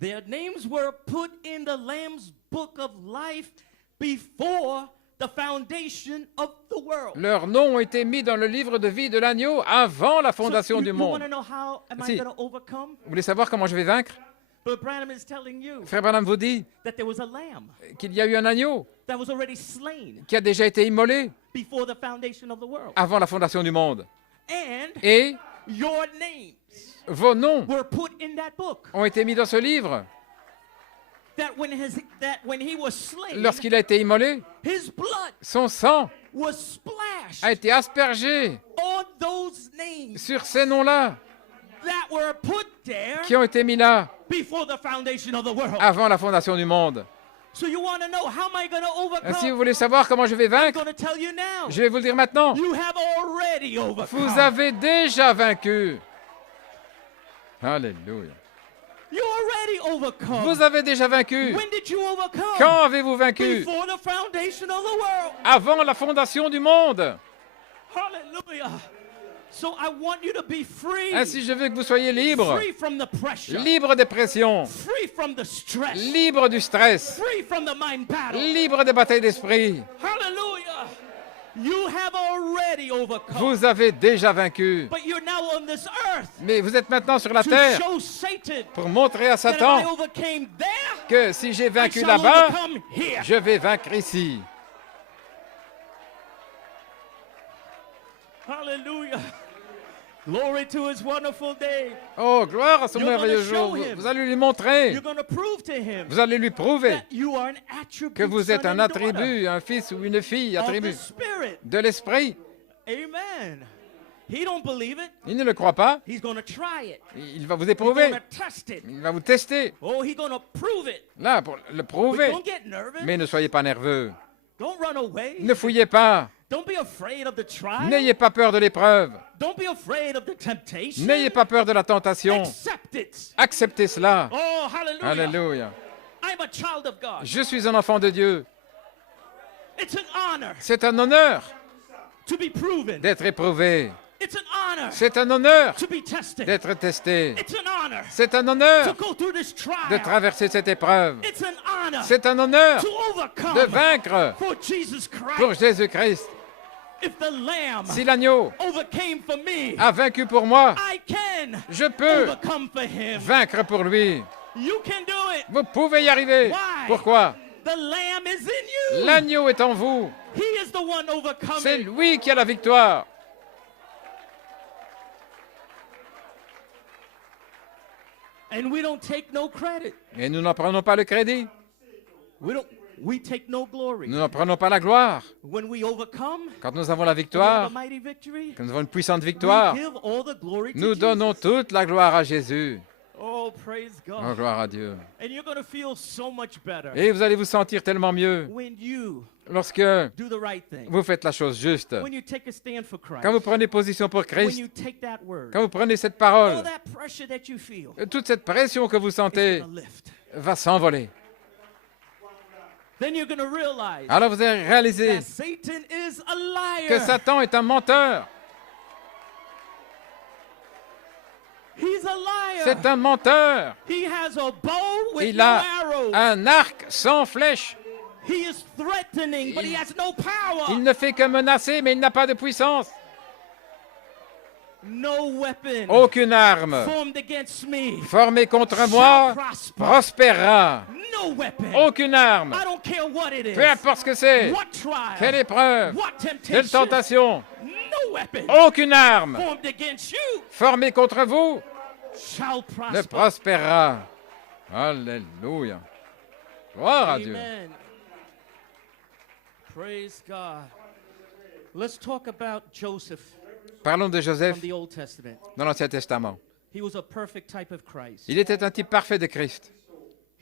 their names were put in the Lamb's book of life before the foundation of the world. leurs noms ont été mis dans le livre de vie de l'agneau avant la fondation So du you want monde. to know how am Si. I going to overcome? Vous voulez savoir comment je vais vaincre? But Branham is telling you Frère Branham vous dit that there was a lamb qu'il y a eu un agneau that was already slain qui a déjà été immolé before the foundation of the world. avant la fondation du monde. And Et your names vos noms were put in that book. ont été mis dans ce livre. That when he was slain, Lorsqu'il a été immolé, his blood son sang was splashed a été aspergé on those names sur ces noms-là that were put there qui ont été mis là before the foundation of the world. avant la fondation du monde. So you want to know how am I going to overcome? Si vous voulez savoir comment je vais I'm vaincre, going to tell you now. je vais vous le dire maintenant. You have already overcome. Vous avez déjà vaincu. Alléluia. You already overcome. Vous avez déjà vaincu. When did you overcome? Quand avez-vous vaincu? Before the foundation of the world. Avant la fondation du monde. Hallelujah. So I want you to be free. Ainsi, je veux que vous soyez libre. Free from the pressure. Libre des pressions. Free from the stress. Libre du stress. Free from the mind battle. Libre des batailles d'esprit. Hallelujah. You have already overcome. Vous avez déjà vaincu. But you're now on this earth Mais vous êtes maintenant sur la to terre show Satan pour montrer à that if I Satan overcame there, que si j'ai I vaincu shall là-bas, overcome here. je vais vaincre ici. Hallelujah. Glory to his wonderful day. Oh, gloire à ce You're merveilleux gonna jour. show him. Vous allez lui montrer. You're going to prove to him Vous allez lui prouver that you are an attribute, que vous êtes son un and daughter attribut, un fils ou une fille, of the attribut Spirit. de l'esprit. Amen. He don't believe it. Il ne le croit pas. He's going to try it. Il va vous He's éprouver. going to test it. Il va vous tester. Oh, he's going to prove it. Là, pour le But prouver. don't get nervous. Mais ne soyez pas nerveux. Don't run away. Ne fouillez pas. Don't be afraid of the trial. N'ayez pas peur de l'épreuve. Don't be afraid of the temptation. N'ayez pas peur de la tentation. Accept it. Acceptez cela. Oh, hallelujah. Alléluia. I'm a child of God. Je suis un enfant de Dieu. It's an honor C'est un honneur to be proven. d'être éprouvé. It's an honor C'est un honneur to be tested. d'être testé. It's an honor C'est un to honneur go through this de trial. traverser cette épreuve. It's an honor C'est un honneur to overcome de vaincre for Jesus pour Christ. Jésus-Christ. If the Lamb Si l'agneau overcame for me, a vaincu pour moi, I can je peux overcome for him. vaincre pour lui. You can do it. Vous pouvez y arriver. Why? Pourquoi? The Lamb is in you. L'agneau est en vous. He is the one C'est overcoming. lui qui a la victoire. And we don't take no credit. Et nous n'en prenons pas le crédit. We take no glory. Nous n'en prenons pas la gloire. When we overcome, Quand nous avons la we have a victoire, mighty victory. quand nous avons une puissante We victoire, give all the glory to nous donnons Jesus. toute la gloire à Jésus. Oh, praise Oh, God. gloire à Dieu. And you're going to feel so much better Et vous allez vous sentir tellement mieux when you lorsque do the right thing. vous faites la chose juste. When you take a stand for Christ. Quand vous prenez position pour When Christ, you take that word. quand vous prenez cette All parole, that pressure that you feel toute cette pression que vous is sentez going to lift. va s'envoler. Then you're going to realize Alors vous allez réaliser that Satan is a liar. que Satan est un menteur. He's a liar. C'est un menteur. He has a bow with Il no a arrows. un arc sans flèche. He is threatening, but he has no power. Il ne fait que menacer, mais il n'a pas de puissance. No weapon Aucune arme formed against me formée contre moi prospérera. No weapon. Aucune arme, I don't care what it is. peu importe ce que c'est, What trial. quelle épreuve, What quelle temptation. tentation, No weapon aucune arme formed against you formée contre vous shall ne prosper. prospérera. Alléluia. Gloire à Dieu. Amen. Praise God. Let's talk about Joseph Parlons de Joseph from the Old Testament. dans l'Ancien Testament. He was a perfect type of Christ. Il était un type parfait de Christ.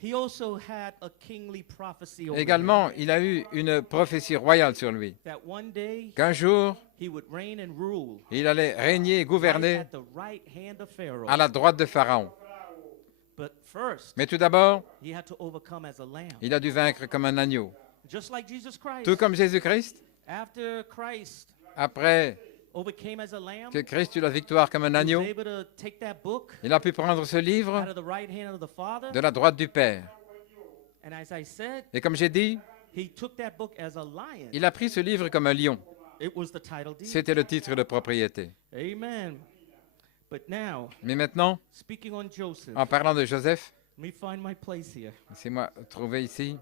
He also had a kingly prophecy over Également, him il a eu une prophétie royale sur lui, that one day qu'un jour, he would reign and rule il allait régner et right gouverner at the right hand of Pharaoh. à la droite de Pharaon. But first, Mais tout d'abord, he had to overcome as a lamb. il a dû vaincre comme un agneau. Just like Jesus Christ. Tout comme Jésus-Christ, After Christ après overcame as a lamb, que Christ eut la victoire comme un he was agneau, able to take that book il a pu prendre ce livre out of the right hand of the Father. de la droite du Père. And as I said, Et comme j'ai dit, he took that book as a lion. il a pris ce livre comme un lion. It was the title deed. C'était le titre de propriété. Amen. But now, Mais maintenant, speaking on Joseph, en parlant de Joseph, let me find my place here. laissez-moi trouver ici,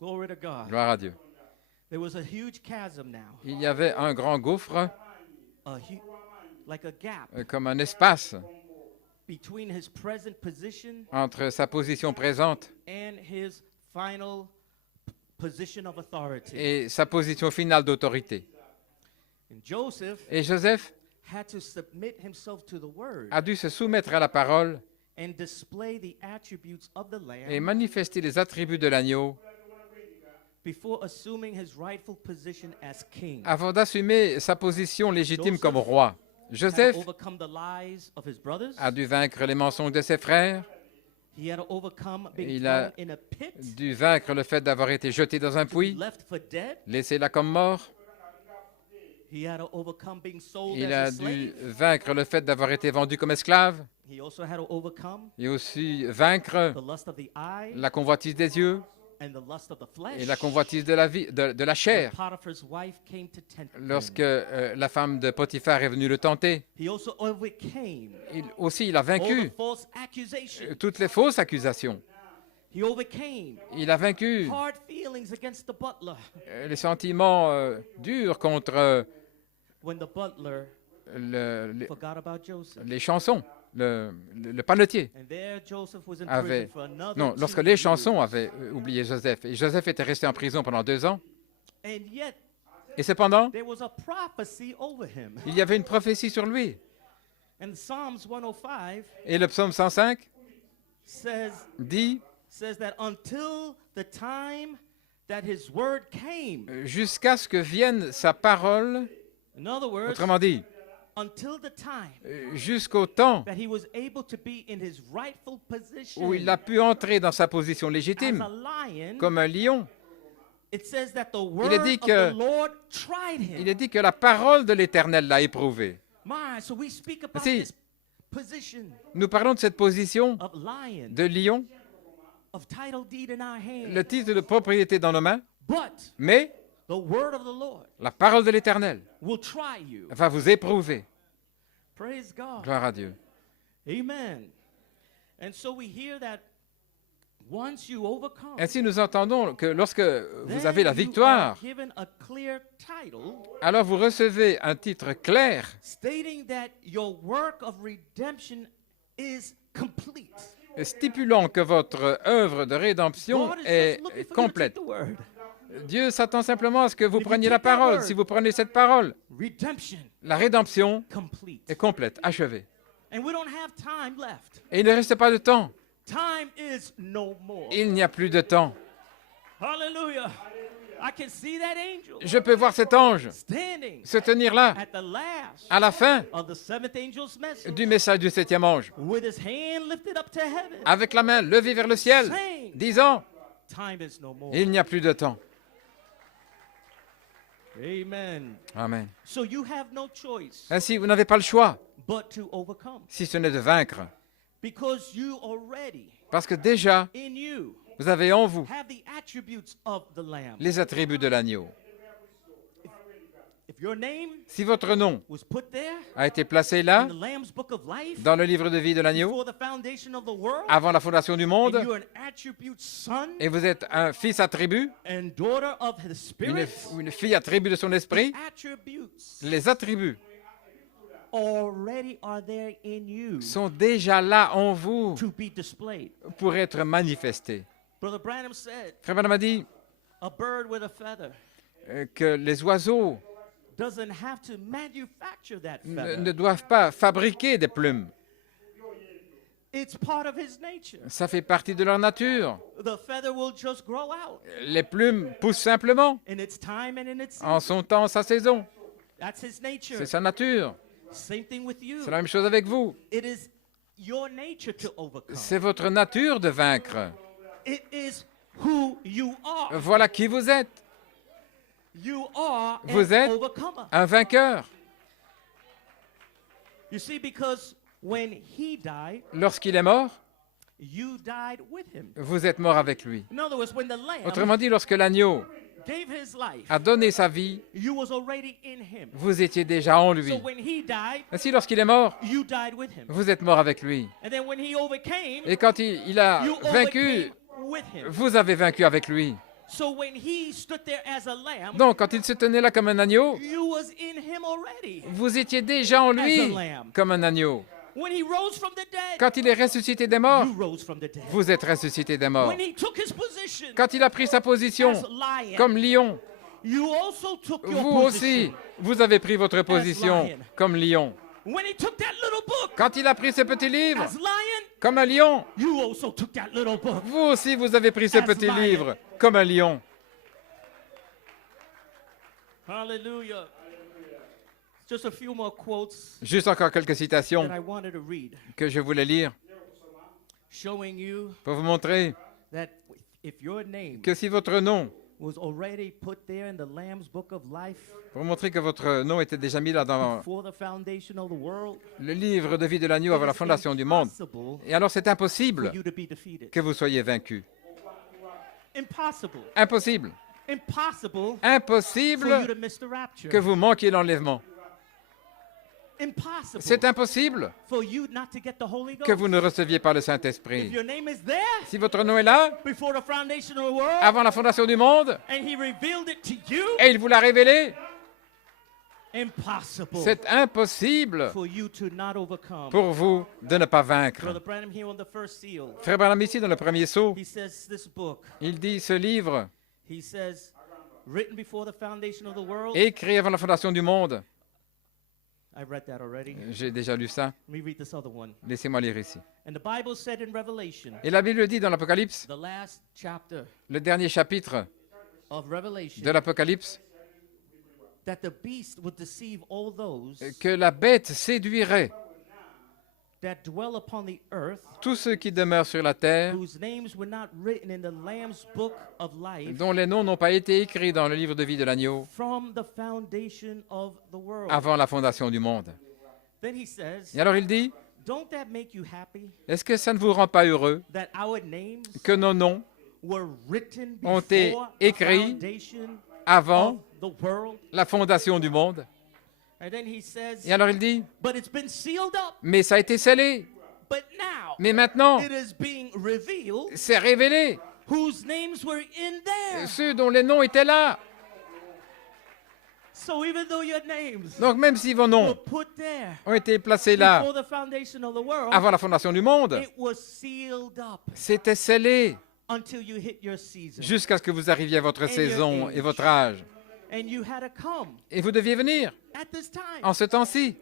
Glory to God. gloire à Dieu. There was a huge chasm now, Il y avait un grand gouffre, like a gap comme un espace between his present position entre sa position présente and his final position of authority. et sa position finale d'autorité. And Joseph Et Joseph had to submit himself to the word a dû se soumettre à la parole and display the attributes of the et lamb manifester les attributs de l'agneau before assuming his rightful position as king. avant d'assumer sa position légitime comme roi. Had to Joseph overcome the lies of his brothers. a dû vaincre les mensonges de ses frères, He had to overcome being Il a thrown in a pit, dû vaincre le fait d'avoir été jeté dans un puits, left for dead. laissé là comme mort. He had to overcome being sold Il as a a dû slave. vaincre le fait d'avoir été vendu comme esclave He also had to overcome et aussi vaincre the lust of the eye la convoitise des yeux and the lust of the flesh. et la convoitise de la vie, de la chair. When Potiphar's wife came to tempt him. Lorsque la femme de Potiphar est venue le tenter, He also overcame il a all the vaincu false accusations. toutes les fausses accusations. He overcame Il a vaincu hard feelings against the butler les sentiments durs contre when the butler les forgot about Joseph. les chansons, le panetier. And there Joseph was in Avait- prison for another Non, 2 lorsque les years. chansons avaient oublié Joseph, et Joseph était resté en prison pendant 2 ans, And yet et cependant, there was a prophecy over him. il y avait une prophétie sur lui. And Psalms 105 Et le psaume 105 says dit, that until the time that his word came, jusqu'à ce que vienne sa parole, in other words, autrement dit, until the time jusqu'au temps that he was able to be in his rightful position où il a pu entrer dans sa position as légitime, a lion, comme un lion. it says that the word est dit of que- the Lord tried him. Il est dit que la parole de l'Éternel l'a éprouvé. My, so we speak about Si. this position Nous parlons de cette position of lion, de lion, of title deed in our hand. le titre de propriété dans nos mains, But mais the word of the Lord la parole de l'Éternel will try you. va vous éprouver. Praise God. Gloire à Dieu. Amen. And so we hear that once you overcome, Ainsi, nous entendons que lorsque vous then avez la you victoire, are given a clear title alors vous recevez un titre clair stating that your work of redemption is complete. stipulant que votre œuvre de rédemption God is est just looking for you to complète. take the word. Dieu s'attend simplement à ce que vous If you preniez la take that parole. word, Si vous prenez cette parole, Redemption la rédemption complete. est complète, achevée. And we don't have time left. Et il ne reste pas de temps. Time is no more. Il n'y a plus de temps. Hallelujah. I can see that angel Je peux voir cet ange standing se tenir là, at the last à la fin of the seventh angel's message du message du 7e ange, with his hand lifted up to heaven, avec la main levée vers le ciel, saying, disant, time is no more. il n'y a plus de temps. Amen. Amen. So you have no choice Ainsi, vous n'avez pas le choix, but to overcome, si ce n'est de vaincre. because you already Parce que déjà, in you Vous avez en vous have the attributes of the Lamb. les attributs de l'agneau. If your name Si votre nom was put there a été placé in là, the Lamb's Book of Life dans le livre de vie de l'agneau, before the foundation of the world, avant la fondation du and monde, you're an attribute son et vous êtes un fils attribut, and daughter of the Spirit, une fille attribut de son esprit, attributes les attributs already are there in you sont déjà là en vous to be displayed. pour être manifestés. Brother Branham said, Frère Branham a dit a bird with a feather que les oiseaux doesn't have to manufacture that ne feather. doivent pas fabriquer des plumes. It's part of his nature. Ça fait partie de leur nature. The feather will just grow out Les plumes poussent simplement in its time and in its season. en son temps, sa saison. That's his nature. C'est sa nature. Same thing with you. C'est la même chose avec vous. It is your nature to overcome. C'est votre nature de vaincre. It is who you are. Voilà qui vous êtes, You are Vous an êtes overcomer. un vainqueur. You see, because when he died, Lorsqu'il est mort, you died with him. vous êtes mort avec lui. In other words, when the lamb Autrement dit, lorsque l'agneau gave his life, a donné sa vie, you was already in him. vous étiez déjà en lui. So when he died, Ainsi, lorsqu'il est mort, you died with him. vous êtes mort avec lui. And then when he overcame, Et quand il a you vaincu, overcame with him. vous avez vaincu avec lui. So when he stood there as a lamb, Donc, quand il se tenait là comme un agneau, you was in him already. vous étiez déjà en lui comme un agneau. When he rose from the dead, Quand il est ressuscité des morts, you rose from the dead. vous êtes ressuscité des morts. When he took his position Quand il a pris sa position as lion, comme lion, you also took your vous aussi, position. vous avez pris votre position lion. comme lion. When he took that little book Quand il a pris ce petit livre as lion, comme un lion, you also took that little book. vous aussi, vous avez pris ce As petit lion. livre comme un lion. Hallelujah. Just a few more quotes Juste encore quelques citations that I wanted to read, que je voulais lire showing you pour vous montrer that if your name que si votre nom, was already put there in the Lamb's Book of Life pour montrer que votre nom était déjà mis là dans before the foundation of the world, le livre de vie de l'agneau avant la fondation du monde, impossible et alors c'est for impossible you to be defeated. que vous soyez vaincu. Impossible. Impossible. Impossible for you Impossible to miss the rapture. que vous manquiez l'enlèvement. Impossible C'est impossible for you not to get the Holy Ghost. que vous ne receviez pas le If Saint-Esprit. your name is there Si votre nom est là, before the foundation of the world, avant la fondation du monde, and he revealed it to you, et il vous l'a révélé, impossible c'est impossible for you to not overcome. pour vous de ne pas vaincre. Brother Branham here on the first seal, Frère Branham ici, dans le premier sceau, he says this book, il dit ce livre, he says, written before the foundation of the world. écrit avant la fondation du monde. I read that already. J'ai déjà lu ça. Let me read this other one. Laissez-moi lire ici. And the Bible said in Revelation, Et la Bible dit dans l'Apocalypse, the last chapter le dernier chapitre of Revelation, de l'Apocalypse, that the beast would deceive all those que la bête séduirait that dwell upon the earth, tous ceux qui demeurent sur la terre, whose names were not written in the Lamb's book of life dont les noms n'ont pas été écrits dans le livre de vie de l'agneau from the foundation of the world. avant la fondation du monde. Then he says, Et alors il dit, don't that make you happy est-ce que ça ne vous rend pas heureux that our names que nos noms were written ont été before the écrits foundation avant of the world? la fondation du monde? And then he says, Et alors il dit, but it's been sealed up. mais ça a été scellé. But now Mais maintenant, it is being revealed c'est révélé. whose names were in there. Ceux dont les noms étaient là. So even though your names Donc même si vos were noms put there ont été placés là before the foundation of the world, avant la fondation du monde, it was sealed up c'était scellé until you hit your season. jusqu'à ce que vous arriviez à votre your saison age. et votre âge. And you had to come Et vous deviez venir at this time en ce temps-ci,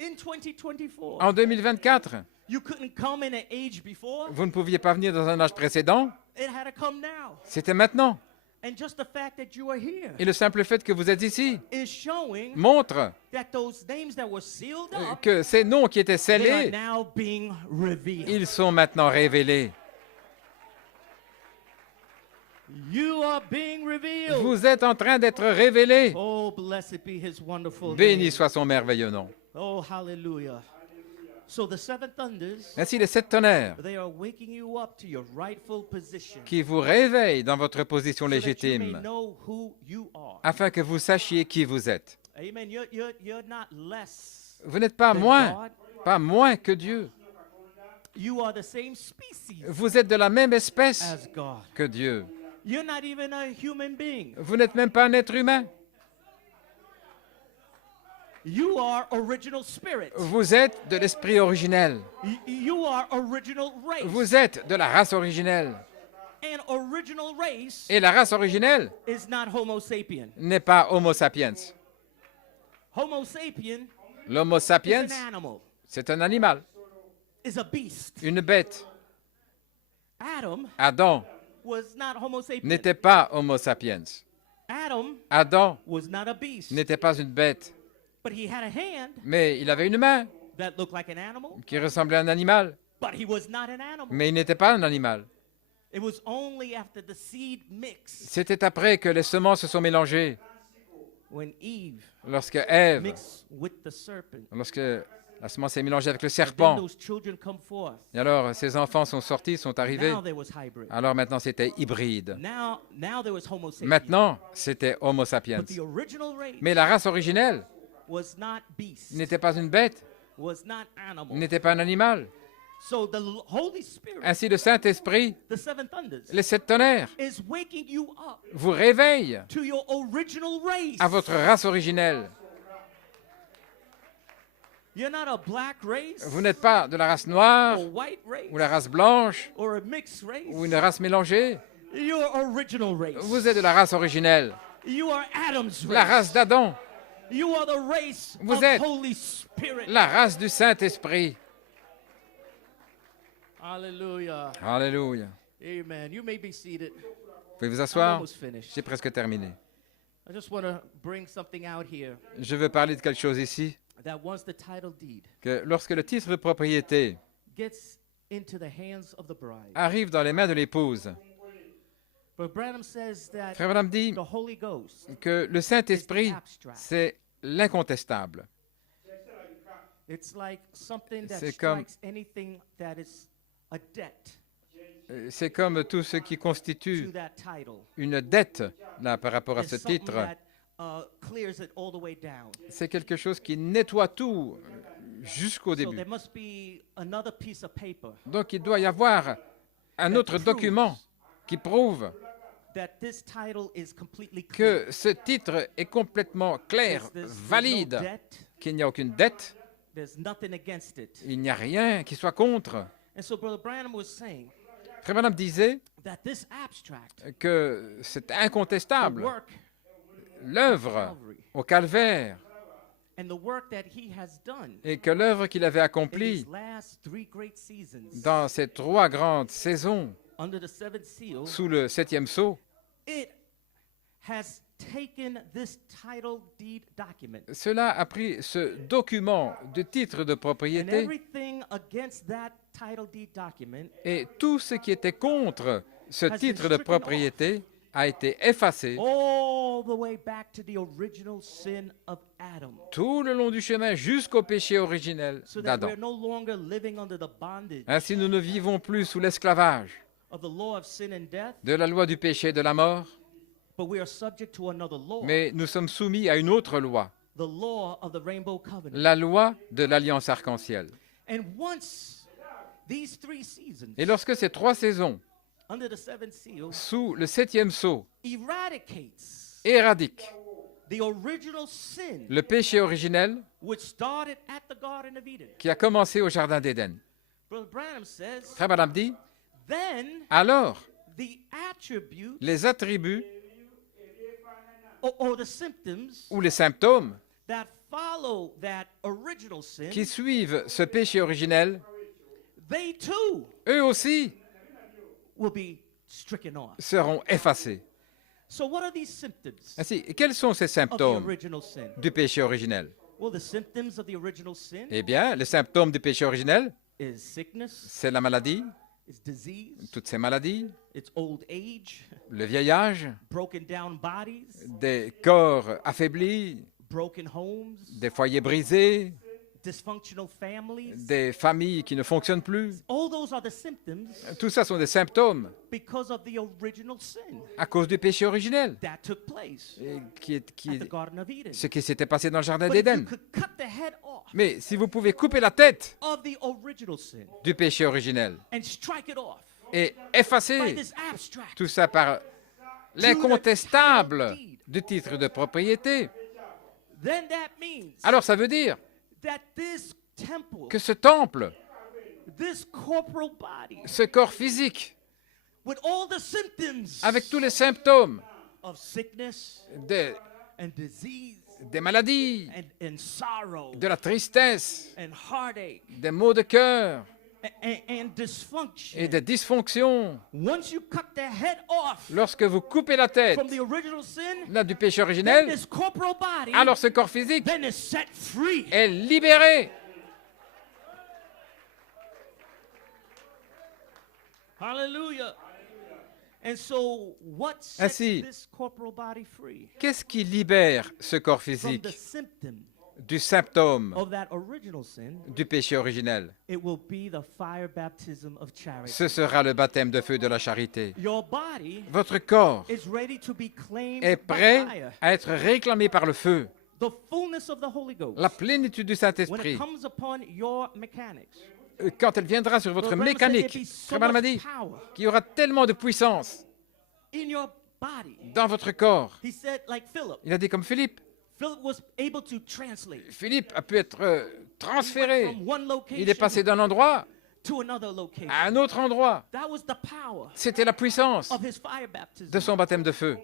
in 2024. en 2024. You couldn't come in an age before. Vous ne pouviez pas venir dans un âge précédent, It had to come now. c'était maintenant. And just the fact that you are here Et le simple fait que vous êtes ici is showing montre that those names that were sealed up, que ces noms qui étaient they are scellés, now being revealed. ils sont maintenant révélés. You are being revealed. Vous êtes en train d'être révélés. Oh, blessed be his wonderful Béni name. soit son merveilleux nom. Oh, hallelujah. So the seven thunders, Ainsi, les 7 tonnerres they are waking you up to your rightful position qui vous réveillent dans votre position so that you may légitime, know who you are. afin que vous sachiez qui vous êtes. Amen. You're not less Vous n'êtes pas than moins, God. pas moins que Dieu. You are the same species Vous êtes de la même espèce as God. que Dieu. You're not even a human being. Vous n'êtes même pas un être humain. You are original spirit. Vous êtes de l'esprit originel. You are original race. Vous êtes de la race originelle. And original race Et la race originelle is not Homo sapien. n'est pas Homo sapiens. Homo sapien L'Homo is sapiens, an animal, c'est un animal, is a beast. une bête. Adam Adam was not Homo sapien. n'était pas Homo sapiens. Adam Adam was not a beast. n'était pas une bête, But he had a hand mais il avait une main that looked like an animal, qui ressemblait à un animal, but he was not an animal. mais il n'était pas un animal. It was only after the seed mix C'était après que les semences se sont mélangées, when Eve lorsque Ève, mixed with the serpent. lorsque la semence est mélangée avec le Then serpent. those children come forth. Et alors, ces enfants sont sortis, sont arrivés. Now there was hybrid. Alors maintenant, c'était hybride. Now there was Homo sapien. Maintenant, c'était Homo sapiens. But the original race Mais la race originelle was not beast, n'était pas une bête, was not animal. n'était pas un animal. So the Holy Spirit, Ainsi, le Saint-Esprit, the seven thunders, les 7 tonnerres, is waking you up vous réveille to your original race. à votre race originelle. You're not a black race Vous n'êtes pas de la race noire, or white race ou la race blanche, or a mixed race. ou une race mélangée. You're original race. Vous êtes de la race originelle, You are Adam's la race. race d'Adam, You are the race Vous of êtes Holy Spirit. la race du Saint-Esprit. Hallelujah. Alléluia. Amen. You may be seated. Vous pouvez vous I'm asseoir? almost finished. J'ai presque terminé. I just want to bring something out here Je veux parler de quelque chose ici, that once the title deed que lorsque le titre de propriété gets into the hands of the bride. arrive dans les mains de l'épouse, But Branham says that Frère Branham dit the Holy Ghost que le Saint-Esprit, c'est l'incontestable. it's like something that C'est comme- strikes anything that is a debt C'est comme tout ce qui to constitue that title. une dette là, par rapport à It's ce something titre. that clears it all the way down. C'est quelque chose qui nettoie tout jusqu'au So début. there must be another piece of paper Donc il doit y avoir un autre document qui prouve that this title is completely que clear. ce titre est complètement clair, There's no valide, debt, qu'il n'y a aucune dette, there's nothing against it. il n'y a rien qui soit contre. And so Brother Branham was saying Frère Branham disait that this abstract, que c'est the incontestable, work l'œuvre Calvary, au calvaire, and the work that he has done et que l'œuvre qu'il avait in accomplie these last 3 great seasons dans ces 3 grandes saisons under the seventh seal, sous le 7e sceau, it has taken this title deed document cela a pris ce document de titre de and propriété everything against that title deed document et tout ce qui était contre ce Has been titre de stricken propriété a été effacé all the way back to the original sin of Adam, tout le long du chemin jusqu'au péché originel so that d'Adam. we're no longer living under the bondage Ainsi, nous ne vivons plus sous l'esclavage of the law of sin and death, de la loi du péché et de la mort, but we are subject to another law, mais nous sommes soumis à une autre loi, the law of the rainbow covenant. la loi de l'alliance arc-en-ciel. And once these 3 seasons Et lorsque ces 3 saisons, under the seventh seal sous le 7e sceau, eradicates éradiquent the original sin le péché originel which started at the Garden of Eden, qui a commencé au Jardin d'Éden, Brother Branham says, Frère Branham dit, then alors the attribute les attributs or the symptoms ou les symptômes that follow that original sin, qui suivent ce péché originel, they too eux aussi will be stricken off. seront effacés. So what are these symptoms Ainsi, quels sont ces of the symptômes original sin? du péché originel? Well, the symptoms of the original sin Eh bien, les symptômes du péché originel, is sickness, c'est la maladie, is disease, toutes ces maladies, it's old age, le vieillage, broken down bodies, des corps affaiblis, broken homes, des foyers brisés, dysfunctional families. des familles qui ne fonctionnent plus. All those are the symptoms Tout ça sont des symptômes because of the original sin à cause du péché originel, that took place et qui at the est Garden of Eden. ce qui s'était passé dans le jardin But if you d'Éden. could cut the head off Mais si vous pouvez couper la tête of the original sin du péché originel and strike it off et by effacer this abstract, tout ça par l'incontestable du titre de propriété, then that means alors ça veut dire that this temple, que ce temple, this corporal body, ce corps physique, with all the symptoms avec tous les symptômes of sickness des, and disease des maladies, and sorrow de la tristesse, and heartache des maux de cœur and dysfunction. et des dysfonctions, Once you cut the head off lorsque vous coupez la tête from the original sin, là, du péché then originel, this corporal body alors ce corps physique then is set free. est libéré. Hallelujah. And so what sets Ainsi, this corporal body free Qu'est-ce qui libère ce corps from physique the symptom du symptôme of that original sin? du péché originel? It will be the fire baptism of charity. Ce sera le baptême de feu de la charité. Your body Votre corps is ready to be claimed est by prêt fire. à être réclamé par le feu. The fullness of the Holy Ghost. La plénitude du When it Saint-Esprit, comes upon your mechanics, quand elle viendra sur votre Brother Branham said mécanique, there'd be so Frère Branham a much dit power qu'il y aura tellement de puissance in your body. dans votre corps. He said, like Philip. Il a dit comme Philippe. Philip was able to translate. Philippe a pu être He went transféré. from one Il est passé location d'un endroit to another location. à un autre endroit. That was the power C'était la puissance of his fire baptism. de son baptême de feu.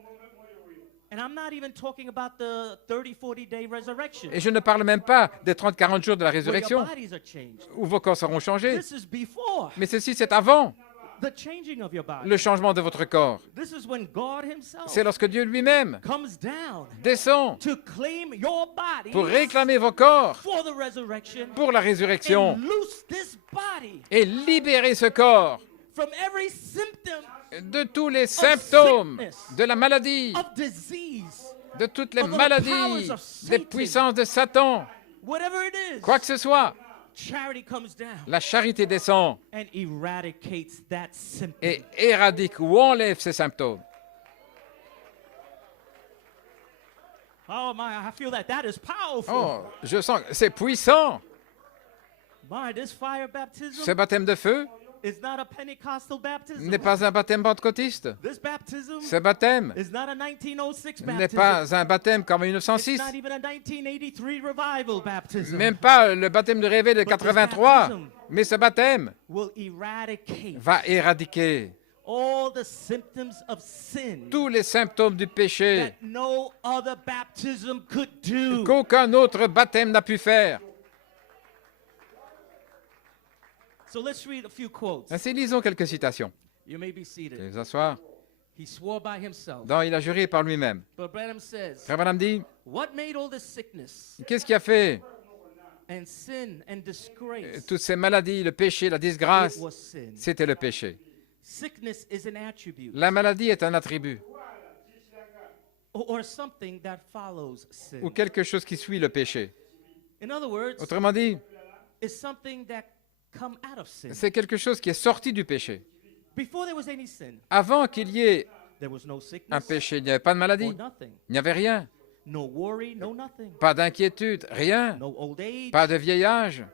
And I'm not even talking about the 30, 40-day resurrection, Et je ne parle même pas des 30-40 jours de la where your résurrection bodies are changed. où vos corps seront changés. This is before Mais ceci, c'est avant the changing of your body. le changement de votre corps. This is when God himself C'est lorsque Dieu lui-même comes down descend to claim your body pour réclamer vos corps for the resurrection pour la and résurrection loose this body et libérer ce corps from every symptom de tous les symptômes de la maladie, of disease, de toutes les of the maladies, powers of des Satan. puissances de Satan, whatever it is. quoi que ce soit. Charity comes down La charité descend and eradicates that symptom. et éradique ou enlève ces symptômes. Oh my, I feel that is powerful. Oh, je sens que c'est puissant. My, this fire baptism Ce baptême de feu is not a Pentecostal baptism. n'est pas un baptême pentecôtiste. This baptism Ce baptême is not a 1906 n'est baptism. pas un baptême comme en It's 1906, not even a 1983 revival baptism. même pas le baptême de réveil de 83. Mais ce baptême Will eradicate va éradiquer all the symptoms of sin tous les symptômes du péché that no other baptism could do. qu'aucun autre baptême n'a pu faire. So let's read a few quotes. Ainsi, lisons quelques citations. You may be seated. Veuillez vous asseoir. He swore by himself. Donc, il a juré par lui-même. But Branham says, Frère Branham dit, what made all this sickness qu'est-ce qui a fait and sin and disgrace? toutes ces maladies, le péché, la disgrâce? It was sin. C'était le péché. Sickness is an attribute La maladie est un attribut or something that follows sin. ou quelque chose qui suit le péché. In other words, Autrement dit, it's something that come out of sin. c'est quelque chose qui est sorti du péché. Before there was any sin, Avant qu'il y ait there was no un sickness péché, il n'y avait pas de or maladie, nothing. il n'y avait rien, No worry, no nothing. pas d'inquiétude, rien, No old age, pas de vieillage,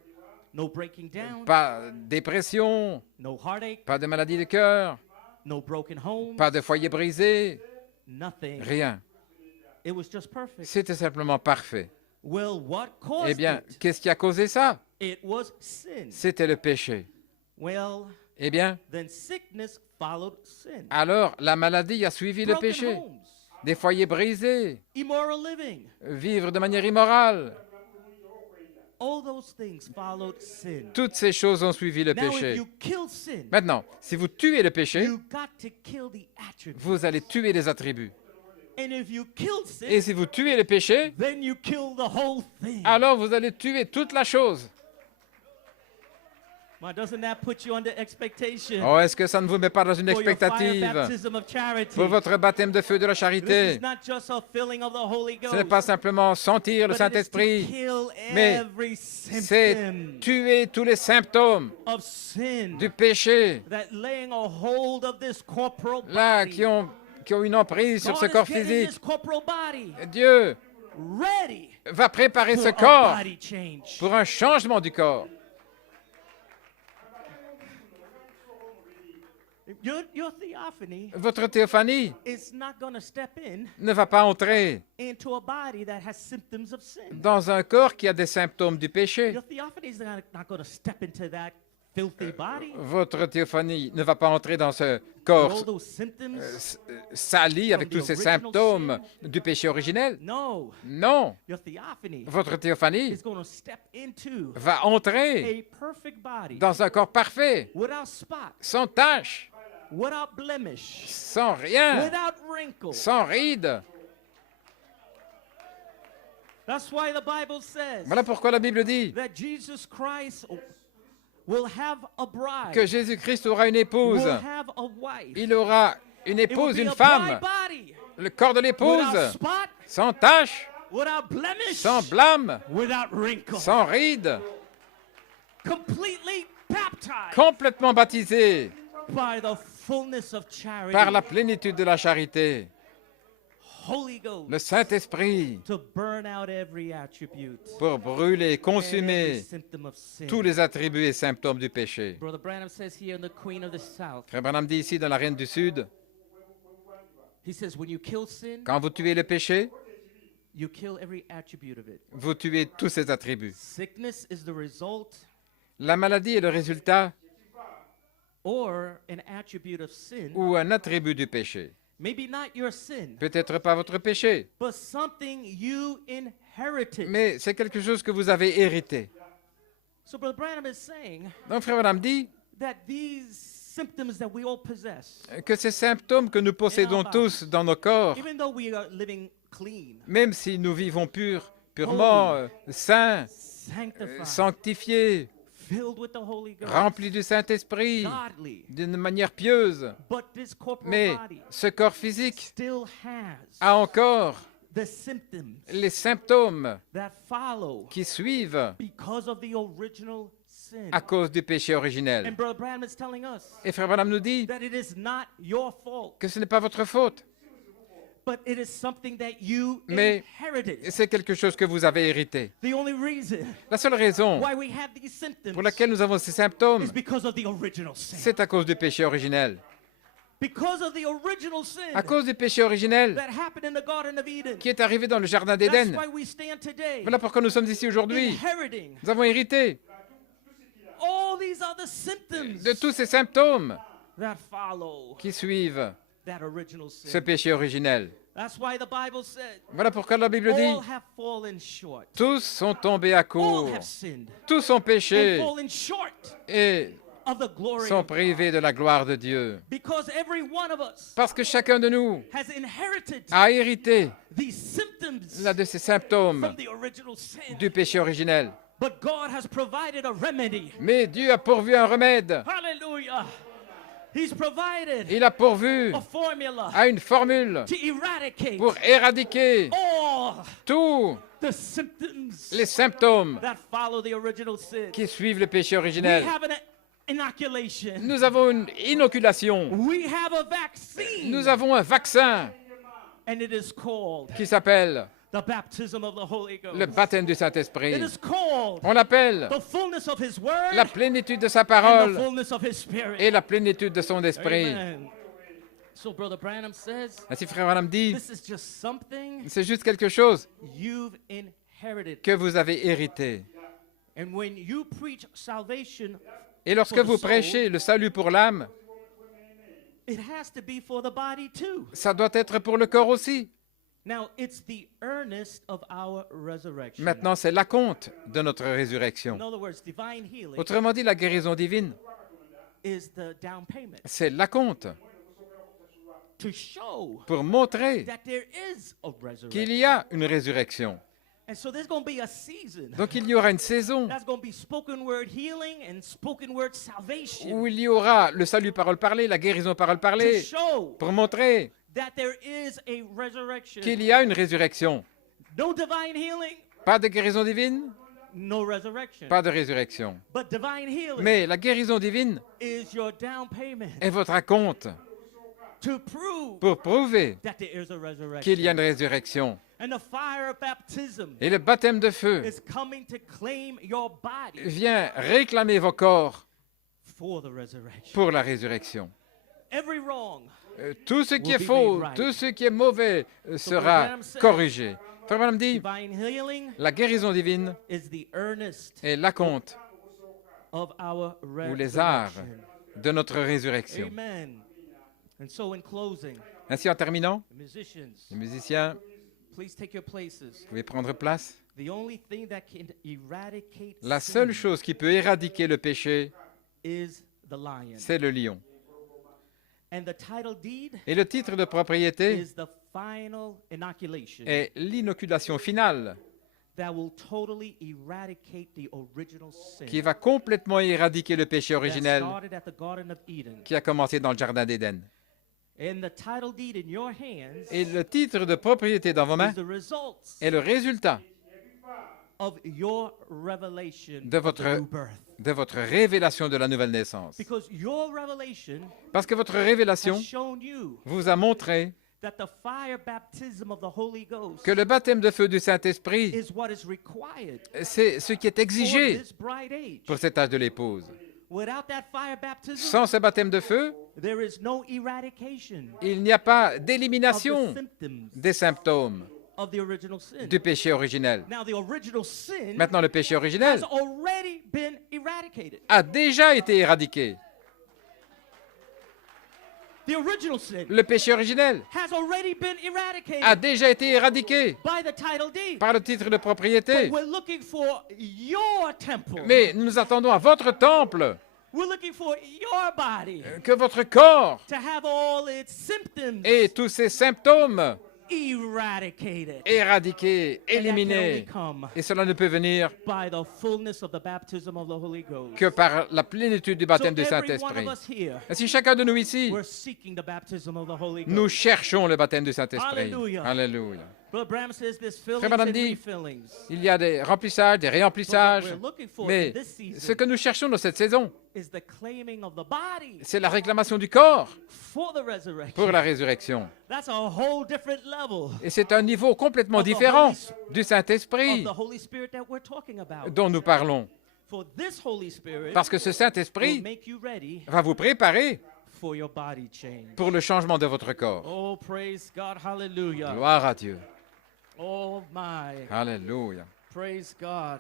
no breaking down, pas de dépression, no heartache, pas de maladie de cœur, no broken homes, pas de foyer brisé, nothing. rien. It was just perfect. C'était simplement parfait. Well, what caused Eh bien, it? qu'est-ce qui a causé ça? It was sin. C'était le péché. Well, Eh bien, then sickness followed sin. alors la maladie a suivi le Broken péché. homes, Des foyers brisés, immoral living, vivre de manière immorale. all those things followed sin. Toutes ces choses ont suivi le Now, if péché. you kill sin, Maintenant, si vous tuez le péché, you got to kill the attribute. vous allez tuer les attributs. And if you kill sin, Et si vous tuez le péché, then you kill the whole thing. alors vous allez tuer toute la chose. Well, doesn't that put you under expectation Oh, est-ce que ça ne vous met pas dans une for your fire expectative baptism of charity? pour votre baptême de feu de la This charité? is not just a filling of the Holy Ce n'est Ghost, pas simplement sentir le but it is to Saint-Esprit, kill mais every c'est symptom tuer tous les symptômes of sin du péché, that laying a hold of this corporal là, body. qui ont une emprise sur ce God corps is getting physique. this corporal body Dieu ready va préparer for ce a corps body change. pour un changement du corps. Your theophany Votre théophanie is not going to step ne va pas entrer into a body that has symptoms of sin. dans un corps qui a des symptômes du péché. Your theophany is not going to step into that filthy body. Votre théophanie ne va pas entrer dans ce All corps those symptoms. sali avec tous ces symptômes du péché originel. No. Non, Your theophany votre théophanie is going to step into va entrer a perfect body dans un corps parfait, without spot, sans tache, without blemish, sans rien, without wrinkle. sans ride. That's why the Bible says Voilà pourquoi la Bible dit that Jesus Christ will have a bride, que Jésus-Christ aura une épouse. will have a wife. Il aura une It will épouse, be une a femme, bride body le corps de l'épouse, without spot, sans tache, without blemish, sans blâme, without wrinkle, sans ride, completely baptized complètement baptisé by the fullness of charity, par la plénitude de la charité, Holy Ghost, le Saint-Esprit, to burn out every attribute, pour brûler, and every consumer symptom of sin. tous les attributs et symptômes du péché. Brother Branham says here in the Queen of the South, Frère Branham dit ici dans la Reine du Sud, he says, when you kill sin, quand vous tuez le péché, you kill every attribute of it. vous tuez tous ses attributs. Sickness is the result La maladie est le résultat or an attribute of sin. ou un attribut du péché. Maybe not your sin, Peut-être pas votre péché, but something you inherited. mais c'est quelque chose que vous avez hérité. So Brother Branham is saying Donc Frère Branham dit that these symptoms that we all possess, que ces symptômes que nous possédons tous dans nos corps, even though we are living clean, même si nous vivons purement saints, sanctified, sanctifiés, filled with the Holy Ghost, remplis du Saint-Esprit, godly, d'une manière pieuse, but this corporal mais body ce corps physique still has a encore the symptoms les symptômes that follow qui suivent because of the original sin. à cause du péché And originel. Brother Branham is telling us Et Frère Branham nous dit that it is not your fault, que ce n'est pas votre faute, but it is something that you mais inherited. c'est quelque chose que vous avez hérité. The only reason La seule raison why we have these symptoms pour laquelle nous avons ces symptômes, is because of the original sin. c'est à cause du péché originel. Because of the original sin À cause du péché originel that happened in the Garden of Eden. qui est arrivé dans le Jardin That's d'Éden. why we stand today Voilà pourquoi nous sommes ici aujourd'hui. inheriting Nous avons hérité all these other symptoms de tous ces symptômes that follow qui suivent that original ce sin. péché originel. That's why the Bible said, Voilà pourquoi la Bible dit, all have fallen short. tous sont tombés à All court, have sinned tous ont and péché fallen short et of the glory sont of God. privés de la gloire de Dieu. Because every one of us Parce que chacun de nous has inherited a hérité these symptoms là de ces symptômes from the original sin. du péché originel. But God has provided a remedy. Mais Dieu a pourvu un remède. Hallelujah. He's provided Il a pourvu a formula à une formule to eradicate pour éradiquer all tous the symptoms les symptômes that follow the original sin. qui suivent le péché We originel. have an inoculation. Nous avons une inoculation. We have a vaccine. Nous avons un vaccin And it is called qui s'appelle the baptism of the Holy Ghost. le baptême du It Saint-Esprit. is called On l'appelle the fullness of His Word la plénitude de sa and the parole fullness of His Spirit. et la plénitude de son esprit. Amen. So Brother Branham says, Ainsi, Frère Branham dit, this is just something c'est juste quelque chose you've inherited. que vous avez hérité. And when you preach salvation, Et lorsque vous prêchez le salut pour l'âme, it has to be for the body too. ça doit être pour le corps aussi. Now, it's the earnest of our resurrection. Maintenant, c'est l'acompte de notre In résurrection. other words, divine healing Autrement dit, la guérison divine, is the down payment c'est l'acompte to show pour montrer that there is a qu'il resurrection. y a une résurrection. And so there's going to be a season. Donc il y aura une saison That's going to be spoken word healing and spoken word salvation. où il y aura le salut parole parlée, la guérison parole To parlée, show pour montrer that there is a resurrection. qu'il y a une résurrection. No divine healing, Pas de guérison divine, no resurrection. pas de résurrection. But divine healing Mais la guérison divine is your down payment est votre acompte to prove pour prouver that there is a resurrection. qu'il y a une résurrection. And the fire of baptism Et le baptême de feu is coming to claim your body vient réclamer vos corps for the resurrection. pour la résurrection. Every wrong Tout ce qui will est be faux, made right. tout ce qui est mauvais sera Branham says- corrigé. Frère Branham dit, divine healing la guérison divine is the earnest est l'acompte of our ou les arts resurrection. de notre résurrection. Amen. And so in closing, Ainsi, en terminant, musicians, les musiciens, please take your places. vous pouvez prendre place. The only thing that can eradicate La sin seule chose qui peut éradiquer le péché, is the lion. c'est le lion. And the title deed Et le titre de propriété is the final inoculation est l'inoculation finale that will totally eradicate the original sin qui va complètement éradiquer le péché that originel started at the Garden of Eden. qui a commencé dans le Jardin d'Éden. And the title deed in your hands Et le titre de propriété dans vos mains is the results est le résultat of your revelation de of votre- the new birth. de votre révélation de la nouvelle naissance. Because your revelation Parce que votre révélation has shown you vous a montré that the fire baptism of the Holy Ghost que le baptême de feu du Saint-Esprit, is what is required c'est ce qui est for exigé this bride age. pour cet âge de l'épouse. Without that fire baptism, Sans ce baptême de feu, there is no eradication il n'y a pas of the d'élimination symptoms des symptômes of the original sin. du péché originel. Now, the original sin Maintenant, le péché originel has already been eradicated. a déjà été éradiqué. The original sin Le péché originel has already been eradicated a déjà été éradiqué by the title deed. par le titre de But propriété. we're looking for your temple. Mais nous nous attendons à votre temple, We're looking for your body que votre corps to have all its symptoms et tous ces symptômes eradicated. éradiqués, And that can only éliminés. come Et cela ne peut venir by the fullness of the baptism of the Holy Ghost. que par la plénitude du So baptême du every one Saint-Esprit. of us here, Ainsi, chacun de nous ici, we're seeking the baptism of the Holy Ghost. nous cherchons le baptême du Saint-Esprit. Alléluia. Alléluia. Brother Branham says there's fillings Frère Branham and dit, refillings. Il y a des remplissages, des réemplissages. But what we're looking for Mais in this season ce que nous cherchons dans cette saison, is the claiming of the body c'est la réclamation du corps for the resurrection. pour la résurrection. That's a whole different level Et c'est un niveau complètement Of the différent Holy du of Saint-Esprit the Holy Spirit that we're talking about. dont nous parlons. For this Holy Spirit Parce que ce will Saint-Esprit make you ready va vous préparer for your body change. pour le changement de votre corps. Oh, praise God. Hallelujah. Gloire à Dieu. Oh, my. Alléluia. Praise God.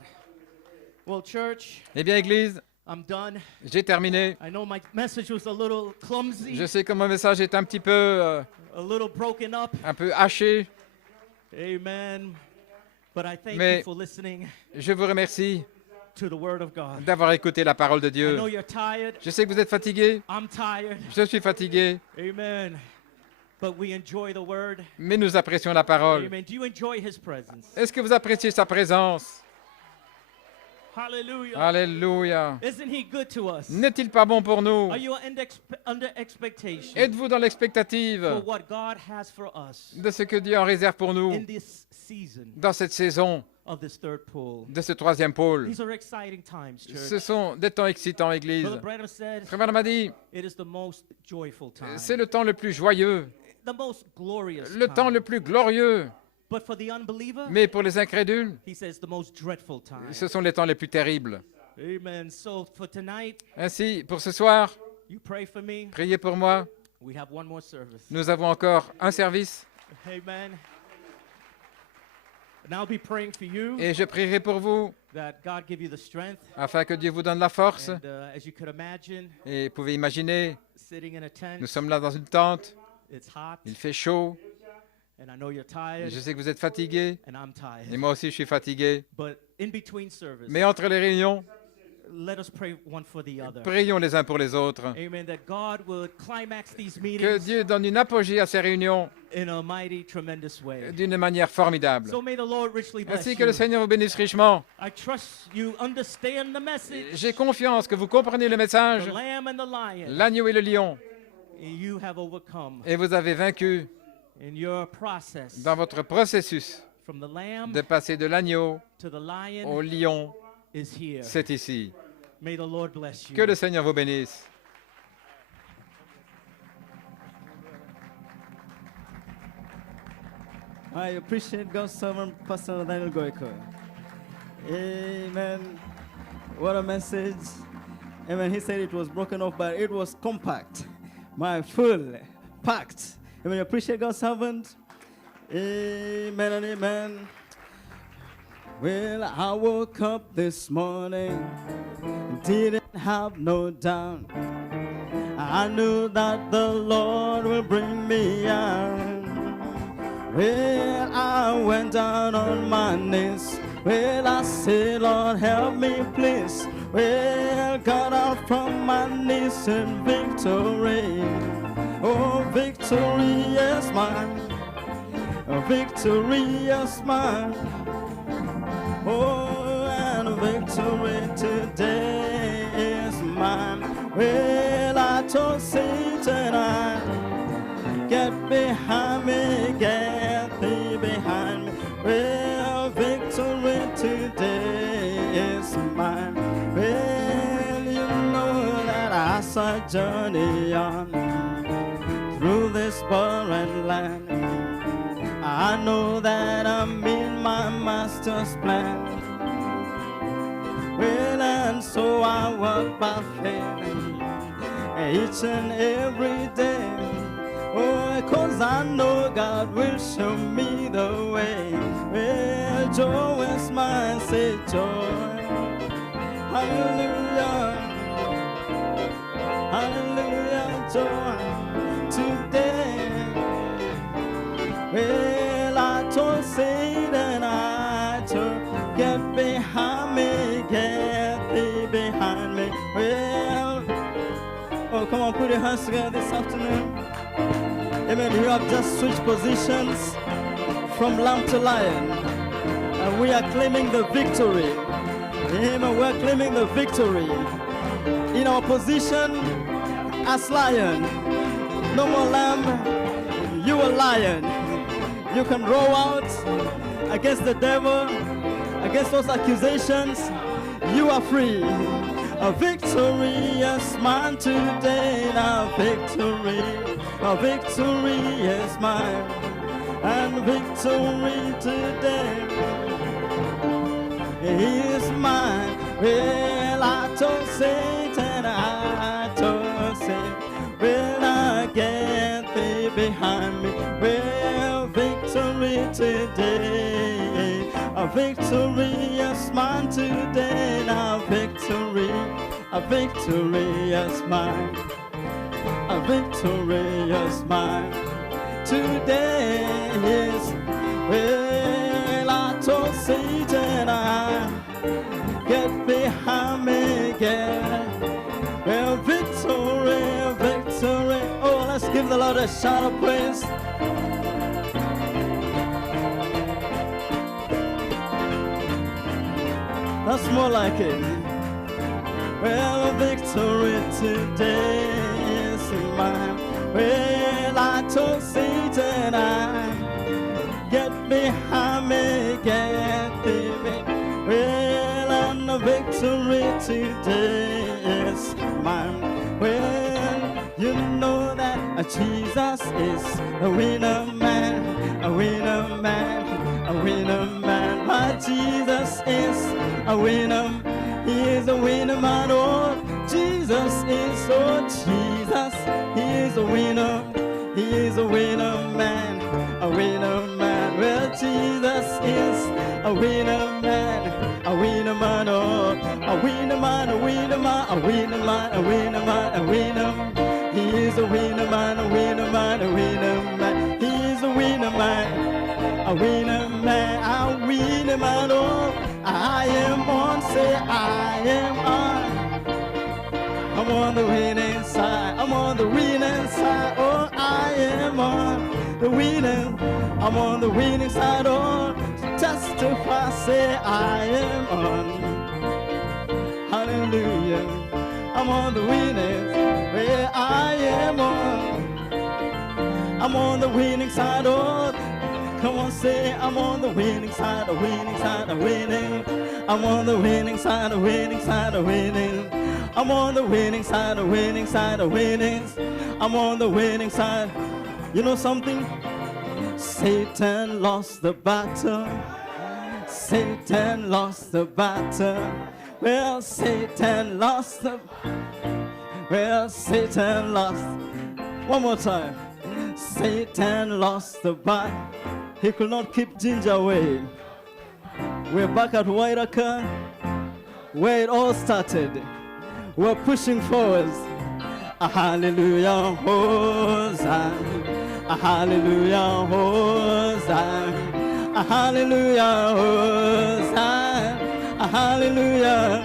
Well, church, Eh bien, Église, I'm done. j'ai terminé. I know my message was a little clumsy, Je sais que mon message est un petit peu, a little broken up. un peu haché. Amen. But I thank Mais- you for listening Je vous remercie to the Word of God. d'avoir écouté la parole de I Dieu. know you're tired. Je sais que vous êtes fatigué. I'm tired. Je suis fatigué. Amen. But we enjoy the Word. Mais nous apprécions la parole. Amen. Do you enjoy His presence? Est-ce que vous appréciez sa présence? Hallelujah. Alléluia. Isn't He good to us? N'est-il pas bon pour nous? Are you under expectation Êtes-vous dans for l'expectative what God has for us de ce que Dieu en réserve pour nous in this season dans cette saison of this third pool? de ce troisième pôle? These are exciting times, Ce church. sont des temps excitants, Église. Brother Branham said, Frère Branham a dit, it is the most joyful time, c'est le temps le plus joyeux, the most glorious le temps time. le plus glorieux. But for the unbeliever, Mais pour les incrédules, he says the most dreadful time. ce sont les temps les plus terribles. Amen. So for tonight, Ainsi, pour ce soir, you pray for me. priez pour moi. We have one more service. Nous avons encore un service Amen. And I'll be praying for you et je prierai pour vous that God give you the strength. afin que Dieu vous donne la force. And as you could imagine, Et vous pouvez imaginer, sitting in a tent, nous sommes là dans une tente, it's hot, il fait chaud, and I know you're et tired, je sais que vous êtes fatigué, and I'm et tired. moi aussi je suis fatigué. But in between service, Mais entre les réunions, let us pray one for the other. Prions les uns pour les autres. Amen. That God will climax these Que meetings Dieu donne une apogée à ces réunions in a mighty, tremendous way. d'une manière formidable. So may the Lord richly bless Ainsi que you. le Seigneur vous bénisse richement. I trust you understand the message. J'ai confiance que vous comprenez le message, The lamb and the lion. l'agneau et le lion, You have overcome et vous avez vaincu in your process dans votre processus from the lamb de passer de l'agneau to the lion au lion. is here. C'est ici. May the Lord bless you. Que le Seigneur vous bénisse. I appreciate God's servant, Pastor Daniel Goiko. Amen. What a message. Amen. He said it was broken off, but it was compact. My full, packed. Amen. I appreciate God's servant. Amen and amen. Well, I woke up this morning, didn't have no doubt. I knew that the Lord will bring me out. Well, I went down on my knees. Well, I said, Lord, help me, please. Well, got out from my knees in victory. Oh, victory is mine. Oh, victory is mine. Oh, and victory today is mine. Well, I told Satan, get behind me, get thee behind me. Well, victory today is mine. Well, you know that as I journey on through this barren land, I know that I'm in my master's plan. Well, and so I walk by faith each and every day. Oh, 'cause I know God will show me the way. Well, joy is mine, say joy. Hallelujah. Hallelujah, joy today. Well, I told Satan, I told, get behind me, get thee behind me. Well, oh, come on, put your hands together this afternoon. Amen. You have just switched positions from lamb to lion. And we are claiming the victory. Amen. We are claiming the victory. In our position as lion. No more lamb. You are lion. You can roll out against the devil, against those accusations. You are free. A victory is mine today. Now victory. A victory is mine, and victory today is mine. Well, I told Satan, I told Satan, will I get thee behind me? Well, victory today, a victory is mine today. Now victory, a victory is mine. A victory is mine today is. Well, I told Satan, get behind me again. Well, victory, victory. Oh, let's give the Lord a shout of praise. That's more like it. Well, victory today is mine. Well, I told Satan, get behind me, get thee behind. Well, and the victory today is mine. Well, you know that Jesus is a winner man, a winner man, a winner man. My Jesus is a winner. He is a winner man. Oh, Jesus is, oh, Jesus. He is a winner. He is a winner man. A winner man. Well, Jesus is a winner man. A winner man. Oh, a winner man. A winner man. A winner man. A winner man. A winner. He is a winner man. A winner man. A winner man. He is a winner man. A winner man. A winner man. Oh, I am on. Say I am on. the winning side. I'm on the winning side. Oh, I am on the winning. I'm on the winning side. Oh, to testify, say I am on. Hallelujah. I'm on the winning. Where I am on. I'm on the winning side. Oh, come on, say I'm on the winning side. The winning side. The winning. I'm on the winning side. The winning side. The winning. I'm on the winning side, the winning side, the winnings. I'm on the winning side. You know something? Satan lost the battle. Satan lost the battle. Well, Satan lost the... Well, Satan lost... One more time. Satan lost the battle. He could not keep Ginger away. We're back at Wairaka, where it all started. We're pushing forward. A hallelujah, Hosanna. A hallelujah, Hosanna. A hallelujah, Hosanna. A hallelujah.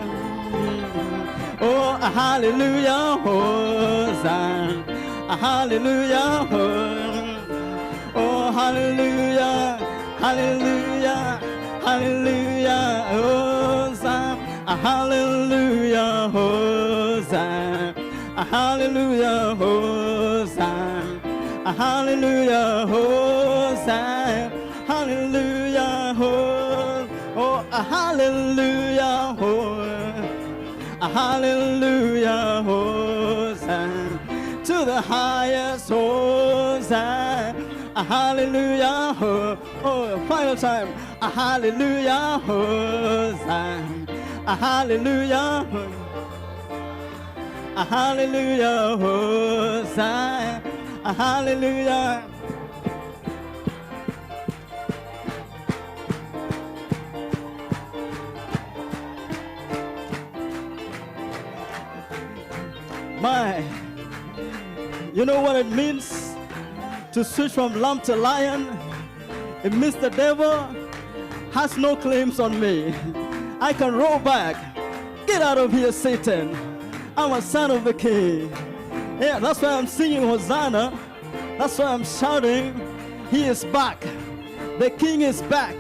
Oh, a hallelujah, Hosanna. A hallelujah, Hosanna. Oh, hallelujah, hallelujah, hallelujah, Hosanna. A hallelujah, Hosanna. A hallelujah, Hosanna. A hallelujah, Hosanna. Hallelujah, Hosanna. Oh, a hallelujah, Hosanna. A hallelujah, Hosanna. To the highest, Hosanna. A hallelujah, oh, final time. A hallelujah, Hosanna. A hallelujah, a hallelujah, Hosanna. A hallelujah. My, you know what it means to switch from lamb to lion? It means the devil has no claims on me. I can roll back. Get out of here, Satan. I'm a son of the king. Yeah, that's why I'm singing Hosanna. That's why I'm shouting. He is back. The king is back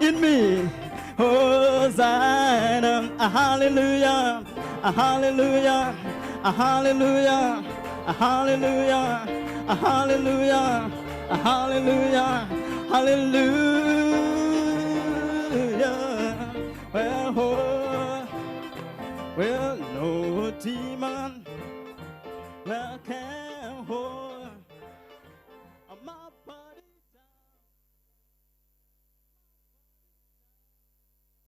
in me. Hosanna. A hallelujah. A hallelujah. A hallelujah. A hallelujah. A hallelujah. A hallelujah. Hallelujah. Well, no demon can